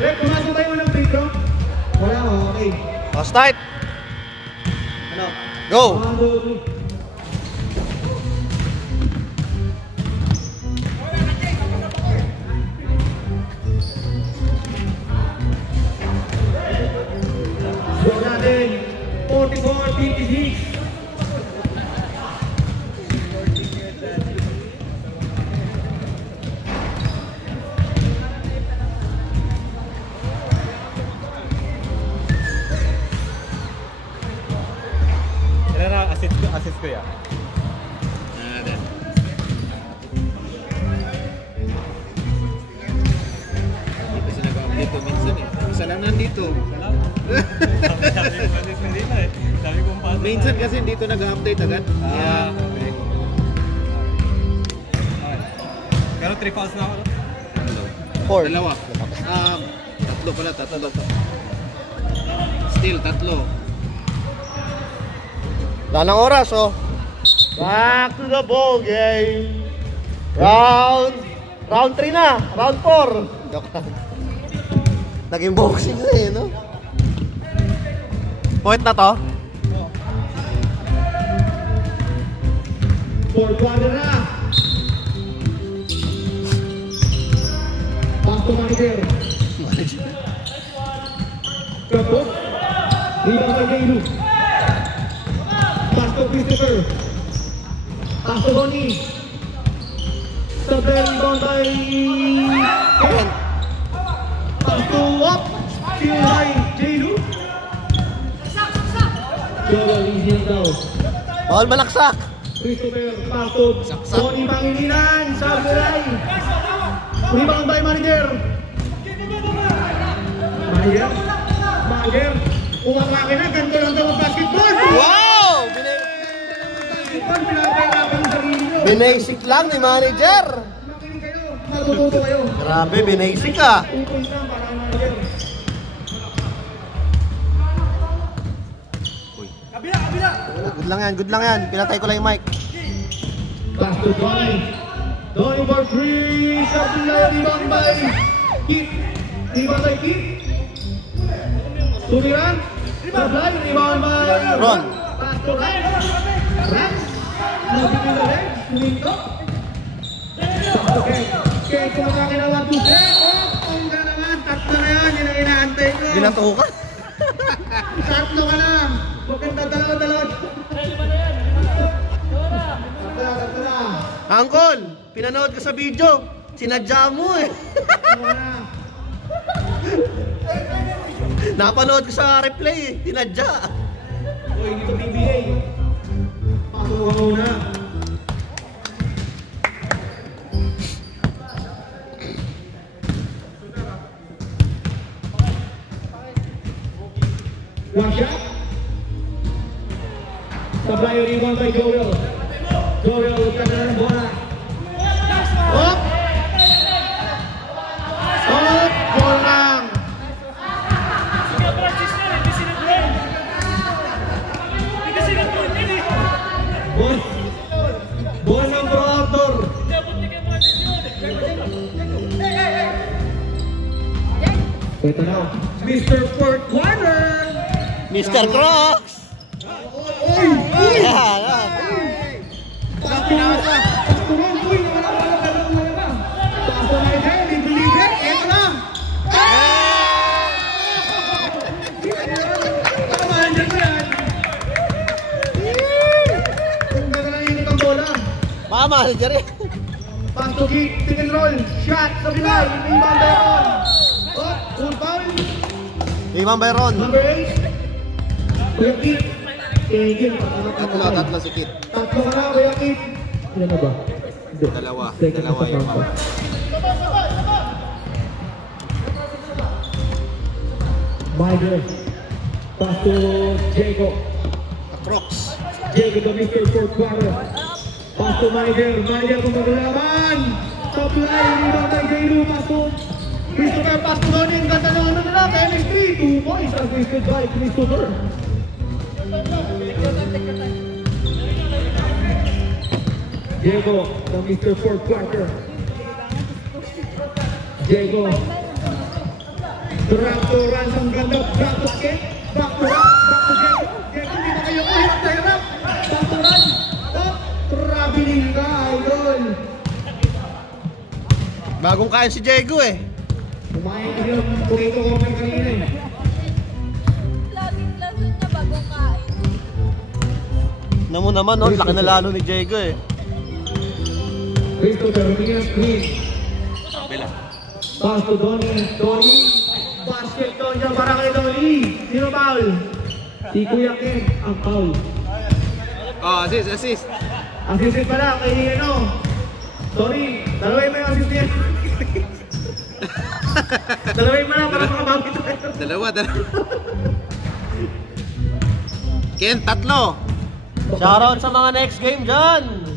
Rep, pumasok tayo ng free throw? Wala, okay. O, start. Go! Score natin, 44-56. Assist ko yan. Ada. Hindi kasi nag-update ko minsan eh. Isa lang nandito. Minsan kasi dito nag-update agad. Okay. Pero 3 fouls na ako. Four. Dalawa. Tatlo pala, tatlo. Still, tatlo. Wala ng oras, oh. Back to the ball game. Round 3 na. Round 4. Joke lang. Naging boxing na eh, no? Point na to. Fourth quarter na. Pass to manager. Kapot. Rebound by Jailu. Pass to Christopher. Pass to Bonnie. Supply rebound by Kevin. Pass to up. Steal by Jailu. Joel easy na daw. Bawal malaksak. Christopher, pass to Bonnie Pangilinan. Sabelay. Rebound by manager. Manager. Umakake na, ganito lang daw ang basketball. Wow! Pinapahirapan ang sarili nyo. Binasic lang ni manager. Makinig kayo, matututo kayo. Grabe, binasic ka. 2 points lang para ang manager. Good lang yan. Pinatay ko lang yung mic. Pass to Donnie. Donnie for 3. Supply, rebound by Keith. Rebound by Keith. Tumiran. Supply, rebound by Ron. Pass to Ryan. Ryan. Moving in the legs. Tuminto. Pass to Ken. Ken, kumakaki na 1, 2, 3. Oh, ang gana naman. Tatlo na yan. Yan ang inaantay ko. Ginatuho ka? Tatlo ka na. Huwag kang dalawa. Tatlo na. Angkol, pinanood ko sa video. Sinadya mo eh. Napanood ko sa replay eh. Sinadya. Uy, hindi ko PBA. Pasok ka muna. One shot. Supply rebound by Joel. Joel, ka na ng bola. Up! Up! Ball lang! Ball ng Pro Outdoor. Ito na. Mr. Fourth Quarter. Mr. Crocs. Uy! Uy! Yan. Mama, Jerry. Pass to kick, pick and roll, shot sa bilay, rebound by Ron. Oh, full foul. Iman Byron. Number 8. Kuya Kit. Tigil. Tatlo si Kit. Tatlo ka na, Kuya Kit. Ilan na ba? Dalawa yung power. Miger. Pass to Diego. Crocs. Diego to Mr. Fourth Quarter. Pass to Miger. Miger kung maglalaban. Supply, rebound by Jailu. Pass to Christopher. Pass to Ronin. Ganda ng ano nila. KMX3. 2 points assisted by Christopher. Diego to Mr. Fourth Quarter. Diego. Drop to Rans. Ang ganda. Drop to kick. Back to Diego. Diego, hindi na kayo kahit sa hirap. Bagong kain si Diego eh. Kumain kasi ng potato corner kanina eh. Laging lason niya bagong kain. Namo naman, oh, laki na lalo ni Diego eh. Christopher, bigyan ng screen. Kabila. Pass to Donnie. Donnie. Basket doon siya para kay Donnie. Sino foul? Si Kuya Ken ang foul. Oh, assist. Assist pala kay ano. Sorry, dalawin mo yung assist niya. Dalawin mo lang para makabawi tayo. Dalawa. Ken, tatlo. Shoutout sa mga next game dyan.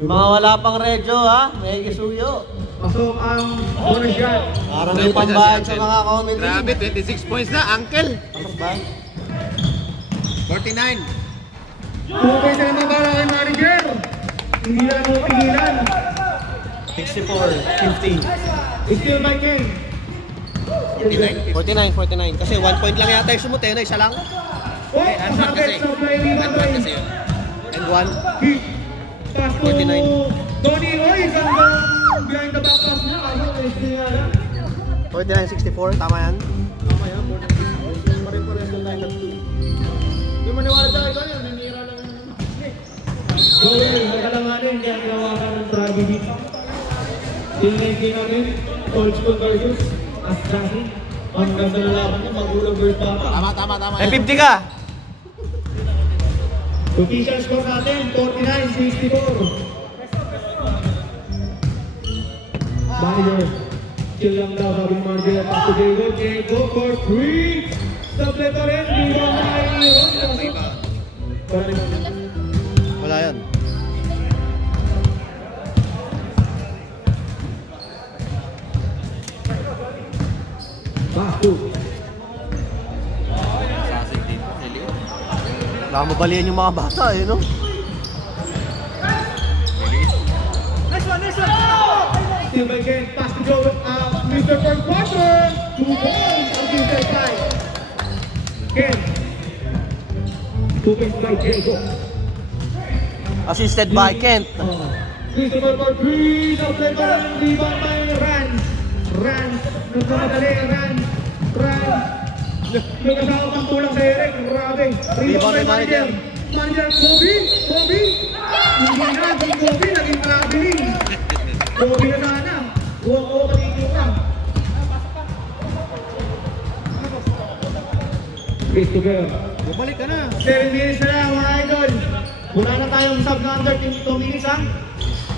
Yung mga wala pang redyo ha, may kisuyo. Pasok ang bonus shot. Parang may pambahan sa mga comment. Grabe, 26 points na, Uncle. Pasok ba? 49. 2 points na naman para kay manager. Hindi na mo pigilan. 64, 50. Still by Ken. 49. Kasi 1 point lang yata yung sumute, no? Isa lang. Oh, pasakit sa play rebound by And 1. Pass to 49. Donnie. Oy, ganda. Behind the back pass niya. Ano, SD nga lang. 49-64, tama yan? Tama yan, pares yung line of 2. Hindi maniwala dyan, ikaw yun, nanira lang yung... So, nagkalanganin, kaya ginawakan ng tragedy. Tinigin namin, old school versus assassin. Ang ganda na laban niya, magulang versus bata. Tama. Eh, 50 ka! Official score natin, 49-64. Manager, chill lang daw, sabi ng manager. Pass to Diego for 3. Stable pa rin, di ba maiiwan? Wala yan. Pass to. Wala mabalian yung mga bata eh, no? Still by Ken, pass to Joe, Mr. First Quarter. 2 points on this side. Ken. 2 points by Diego. Assisted by Kent. Christopher for 3. Stable pa rin, rebound by Rans. Nagkamadali, Rans. May kasama pang tulang sa Eric. Grabe. Rebound by manager. Manager, Kobe. Hindi na, si Kobe naging traveling. Kobe na sana. Huwag patigil ka. Christopher. Bumalik ka na. 7 minutes na lang, mga idol. Wala na tayong sub na under 2 minutes, ha?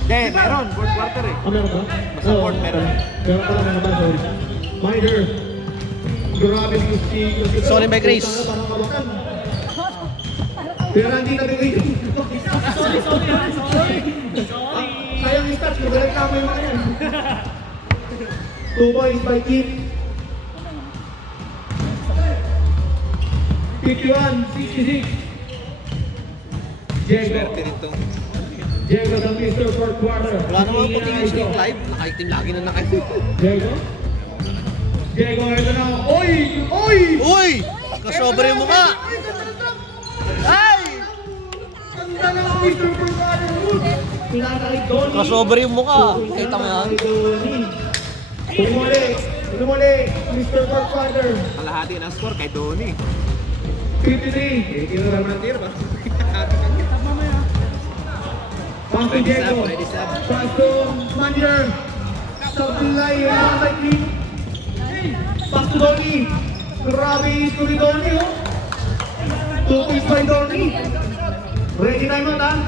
Hindi, meron. Fourth quarter eh. Meron ba? Basta fourth, meron. Meron pala mga ba, sorry. Manager. Grabe si Sorry by Grace. Parang kawakan. Pero hindi natin rin. Sorry. Sayang yung stats, magalit na mo yung mga yan. 2 points by Keith. 51-66. Diego ng Mr. Fourth Quarter. Wala naman po tingin stream live. Nakaitim lagi na nakaitim. Diego, ito na. Oy! Uy! Kasobre yung mukha! Ay! Ganda ng Mr. Fourth Quarter. Pinakakit Donnie. Kasobre yung mukha. Kita mo yan? Tumuli, Mr. Fourth Quarter. Kalahati ng score kay Donnie. 53. Hindi na naman ang tira ba? Pass to Diego. Pass to Manager. Sablay, yung by Keith. Pass to Donnie. Grabe ito ni Donnie, oh. 2 points by Donnie. Ready timeout, ha?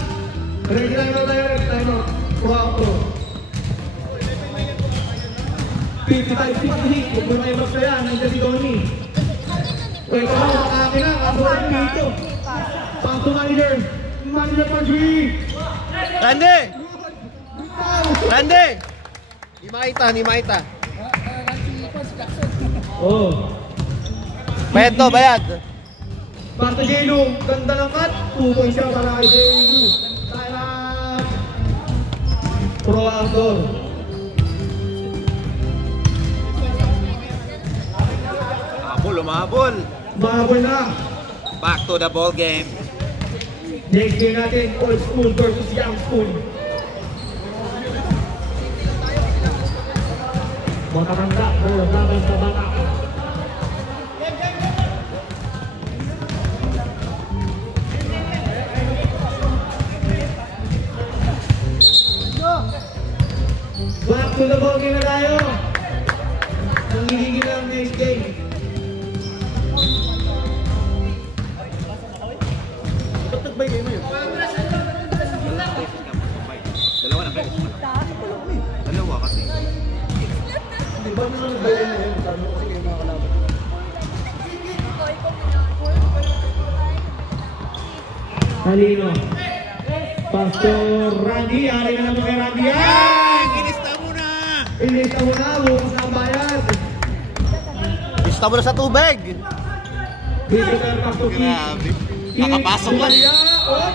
Ready timeout tayo, ready timeout. Wow. 55-60. Huwag mo na yung magsaya. Nandiyan si Donnie. Pwede na, makakaki na. Kabuhan dito. Pass to Manager. Manager for 3. Randy! Ni Maita. Oh. Bayad. Para kay Jelo, ganda ng cut. 2 points siya para kay Jelo. Time. Pro outdoor. Umabol. Mahabol na. Back to the ball game. Next game natin, old school versus young school. Matatanda o laban sa bata. Back to the ball game na tayo. Nanghihigil ang next game. Ba't nagbay kayo yun? Dalawa na, pre. Dalawa kasi. Di ba naman nagbay kayo yun? Sabi ko kasi kayo mga kalaban. Talino. Pastor Randy. Ari na naman kay Randy. Ilista mo na! Ilista mo na. Bukas na ang bayad. Lista mo na sa tubig. Dito tayo Pastor Keith. Grabe. Nakapasok lang. Oh.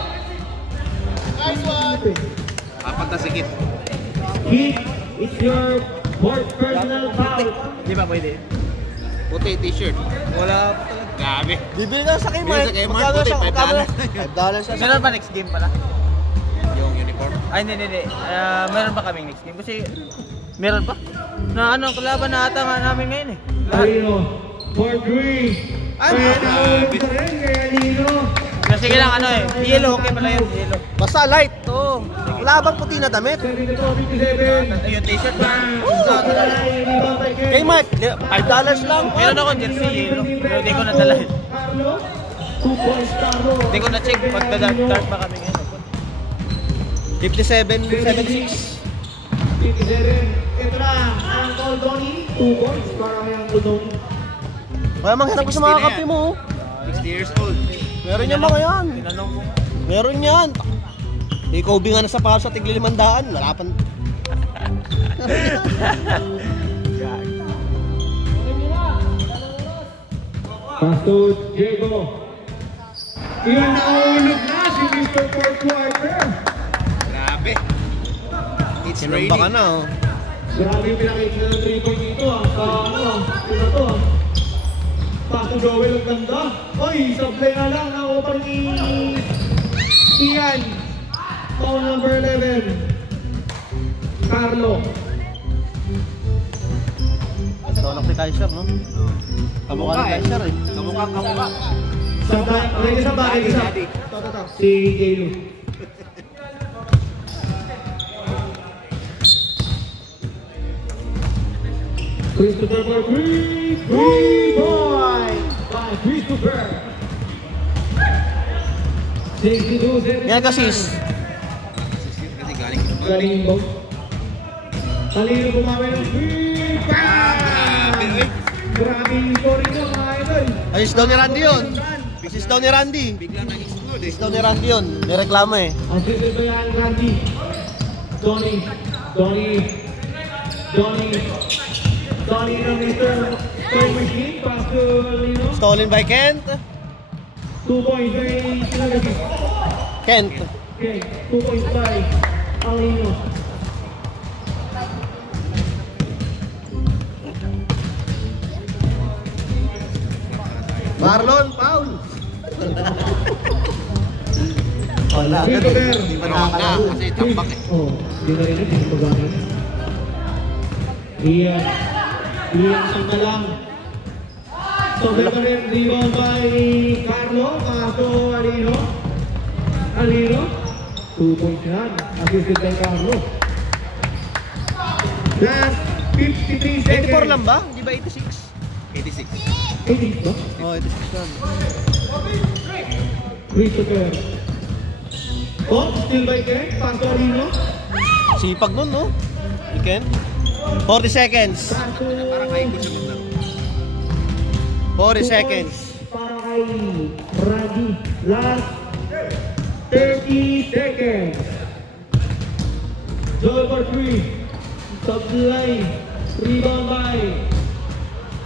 Nice one! Apat na sikit. Keith, it's your fourth personal foul. Di ba pwede? Puti t-shirt. Wala. Grabe. Bibili ka sa kay Bibili sa kay Mark, puti, $5 siya. Meron pa next game pala? Yung uniform. Ay, hindi. Meron pa kaming next game. Kasi, meron pa? Na ano, kalaban na ata nga namin ngayon eh. Talino. 4-3. Ay, Kaya naulog na rin kay Alino. sige lang, ano eh. Yellow, okay pala yun. Yellow. Basta light, oo. Wala bang puti na damit? 72-57. Yung t-shirt ba? Kay Mark, $5 lang. Meron ako jersey yellow. Pero hindi ko nadalahin. 2 points Carlo. Hindi ko na-check. Pag-start pa kami ngayon. 57-76. 57. Ito na, Uncle Donnie. 2 points para kay Uncle Donnie. Kaya manghanap ko sa mga kape mo. 60 years old. Meron yan mga yan. Tinanong mo. Meron yan. Ikaw nga na sa para sa tigli 500. Wala pa. Pastor Diego. Iyan naulog na si Mr. Fourth Quarter. Grabe. It's Sinamba ka raining. na, oh. Grabe yung pinakita ng 3 point dito ah. Sa ano, ito to ah. Pastor Joel ang ganda. Oy, sablay na lang. Nakuha ni Ian. Foul number 11. Carlo. Tolak si Kaiser, no? Kamukha ni Kaiser, eh. Kamukha. Ready sa bakit isa? Si Jelo. Christopher for 3 points by Christopher. 62-7. Yan ka, sis. Kasi galing Galing mo. Talino bumawi ng 3 Grabe, oy. Grabe yung story nyo mga idol. Assist daw ni Randy yun. Assist daw ni Randy. Biglang nag-explode eh. Assist daw ni Randy yun. Nireklamo eh. Assisted by Alan Randy. Donnie ng Mr. Toy Machine. Pass to Lino. Stolen by Kent. 2 points by Lino. Kent. Okay, 2 points by Alino. Marlon, foul. Wala. Christopher. Di ba naman na? Kasi tambak eh. Oh, di na rin ito pagbagan. Iyan sangka lang. Sobel pa rin, rebound by Carlo, kaso Alino. 2 points yan, assisted by Carlo. Last 53 seconds. 84 lang ba? Hindi ba 86? 86. 80 ba? Oh, 86 lang. Christopher. Oh, still by Ken, pass to Alino. Sipag nun, no? Ni Kent. 40 seconds. Pass to... Parang kayo ko siya maglaro. 40 seconds. Para kay Randy. Last 30 seconds. Joel for 3. Top line. Rebound by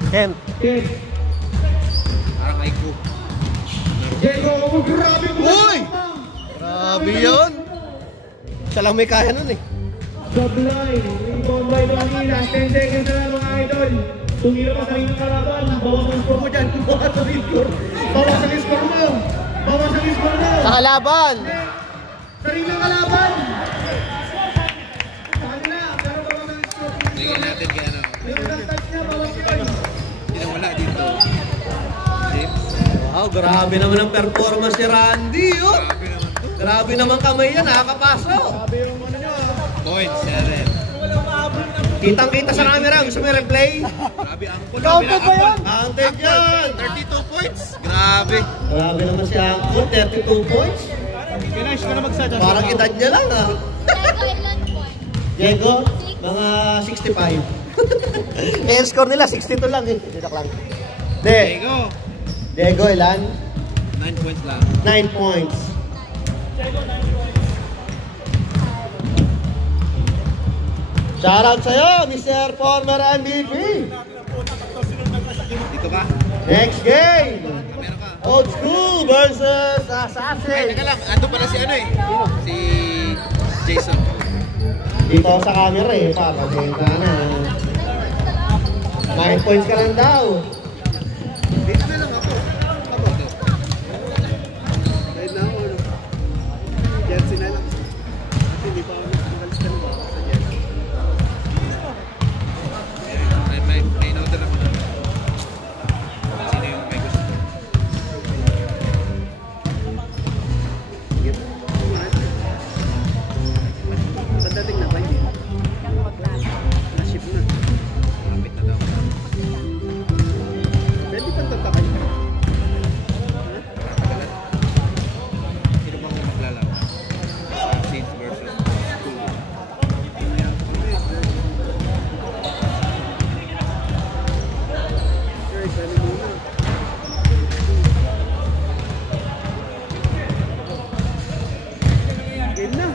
Kent. Ken. Parang kayo ko. Diego, grabe mo. Uy! Grabe yun. Siya lang may kaya nun eh. Top line. Rebound by Donnie. Last 10 seconds na lang mga idol. Tumira pa sa rin ng kalaban. Bawas ang score mo dyan. Bawas ang score. Bawas ang score mo. Bawas ang score mo. Sa kalaban. Sa rin ng kalaban. Sa kanila. Pero bawas ang score. Tingnan natin kaya ano. Meron Wow, grabe naman ang performance ni Randy, oh. Grabe naman to. Grabe naman kamay yan, nakakapasok. Points, yan. Kitang-kita sa camera, gusto mo i-replay? Grabe ang kulo. Counted ba yan? Counted yan. 32 points. Grabe. Grabe naman si Angkol, 32 points. Finish ka na magsadya. Parang edad niya lang, ah. Ilan point? Diego, mga 65. Eh, ang score nila, 62 lang eh. Dito lang. Diego. Diego, ilan? 9 points lang. 9 points. Shoutout sa'yo, Mr. Former MVP. Dito ka. Next game. Meron ka. Old School versus Ay, Assassin. teka lang. Ando pala si ano eh. Si Jason. Dito ako sa camera eh, para benta na. 9 points ka lang daw. Dito na lang ako. Ako. Kahit na ako, ano. Jersey na lang. Kasi hindi pa ako nakakalista na ba sa jersey. May note lang ako. Sino yung may gusto? Pagdating na ba hindi? Na-ship na. Lapit na daw. Pwede pang tatakay. Ha? Tagalan. Sino bang maglalaban? Saints versus School. Sure, sabi muna. Game na.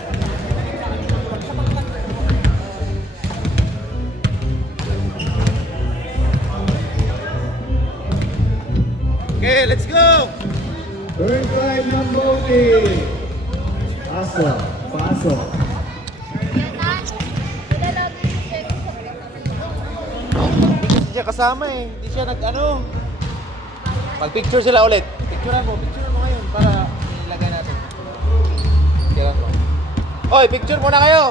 Okay, let's go! Turn 5 ng voting. Paso. Paso. Hindi siya kasama eh. Hindi siya nag-ano. Mag-picture sila ulit. Picturean mo ngayon para ilagay natin. Picturean mo. Oy, picture muna kayo!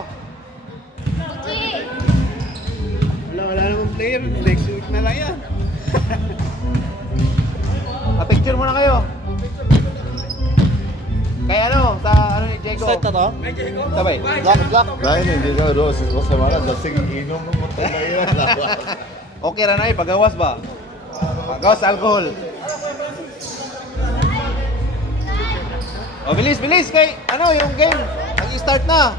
Wala namang player. Next week na lang yan. Picture muna kayo. Kaya ano, sa ano ni Diego? Start na to? Sabay. Block. Dahil hindi ka doon sa semana, dasing inom mo talaga. Okay ra na eh, pagawas ba? Pagawas alcohol. O, bilis kay ano yung game. Nag-start na.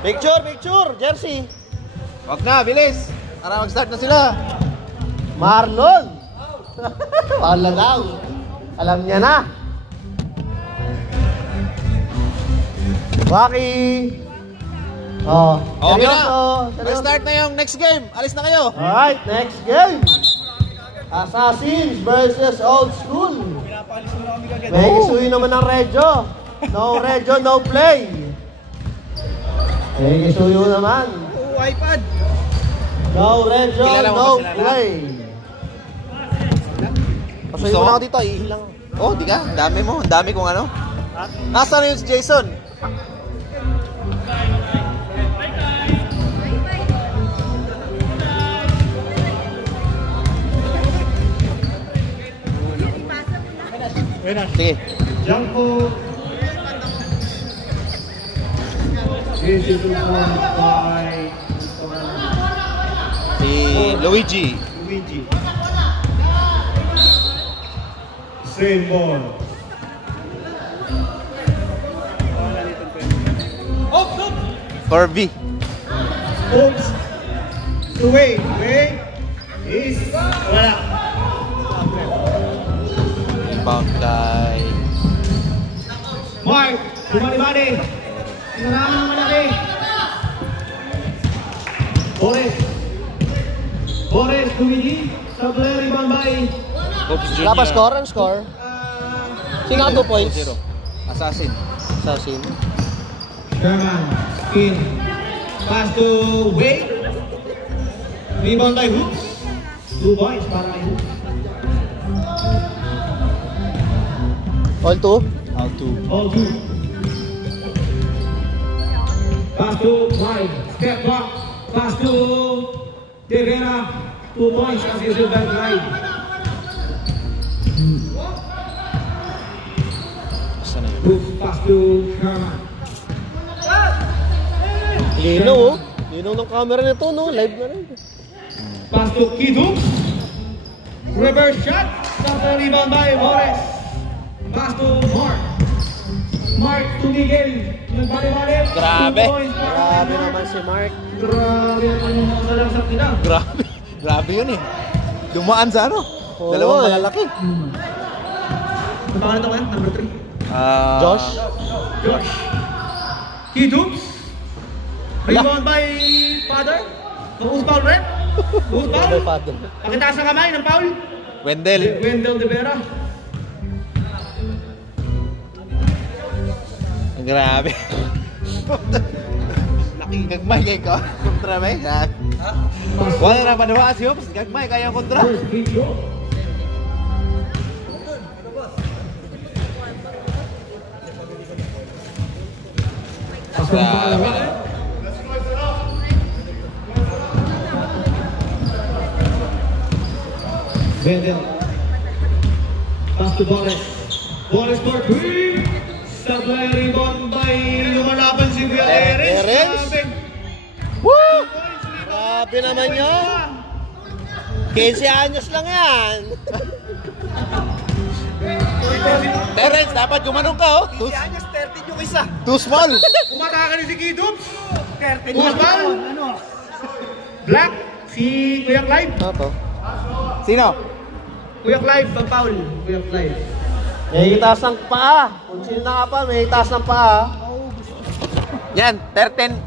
Picture, jersey. Wag na, bilis. Para mag-start na sila. Marlon. Wala daw. Alam niya na. Waki. Oh, Okay seryoso. na. Mag-start na yung next game. Alis na kayo. Alright, next game. Assassins versus Old School. May isuyo naman ng Reggio. No Reggio, no play. May isuyo naman. Oh, iPad! No Reggio, Kilala mo no ba sila lahat? play. Pasuyo mo na ako dito. Ilang. Oh, di ka. Ang dami mo. Ang dami kong ano. Nasaan na yung si Jason? Sige. Janko. This is the one by Si Luigi. Luigi. Same ball. Corby. Oops. So wait. Is wala. Rebound kay Mark. Kumali-mali. Sinanaan ng malaki. Boris Luigi. Sablay rebound by Oops Jr. Wala pa score? Ang score? Sino ang 2 points? 0. Assassin. Assassin. Sherman. Spin. Pass to Wade. Rebound by Hoops. 2 points para kay Hoops. All 2? All 2. All two. Pass to Wide. Step back. Pass to De Vera. 2 points assisted by Clyde. Saan na yun? Hoops pass to Sherman. Linaw oh. Linaw ng camera nito no. Live na rin. Pass to Kidum. Reverse shot. Stop the rebound by Morris. Pass to Mark. Mark to Miguel. Nagbali-bali. Grabe. 2 points para Grabe kay Mark. naman si Mark. Grabe naman yung mga salamsak nila. Grabe. Grabe yun eh. Dumaan sa ano? Oo, Dalawang eh. malalaki. Ano pangalan ito ngayon? Number 3. Josh. Josh. Kidums. Rebound by Father. Who's foul, Red? Who's foul? Father. Pakitaas ang kamay ng foul. Wendell. Wendell De Vera. Grabe. Laking gagmay kay ko. Kontra ba yan? Wala na panuwa si Hops. Gagmay kaya kontra. First free throw. Grabe na. Wendell. Pass to Boris. Boris for 3. Sabay rebound by lumalaban si Kuya Eres. Eres? Grabe. Woo! Grabe naman yun. 15 anyos lang yan. Terence, dapat gumanong ka oh. Too, 13 yung isa. too small. Umataka ni si Kidums. Who's foul? Black. Si Kuya Clive. Ano to? Sino? Kuya Clive, pang foul. Kuya Clive. May itaas ng paa. Kung sino na ka pa, may itaas ng paa. Yan, 13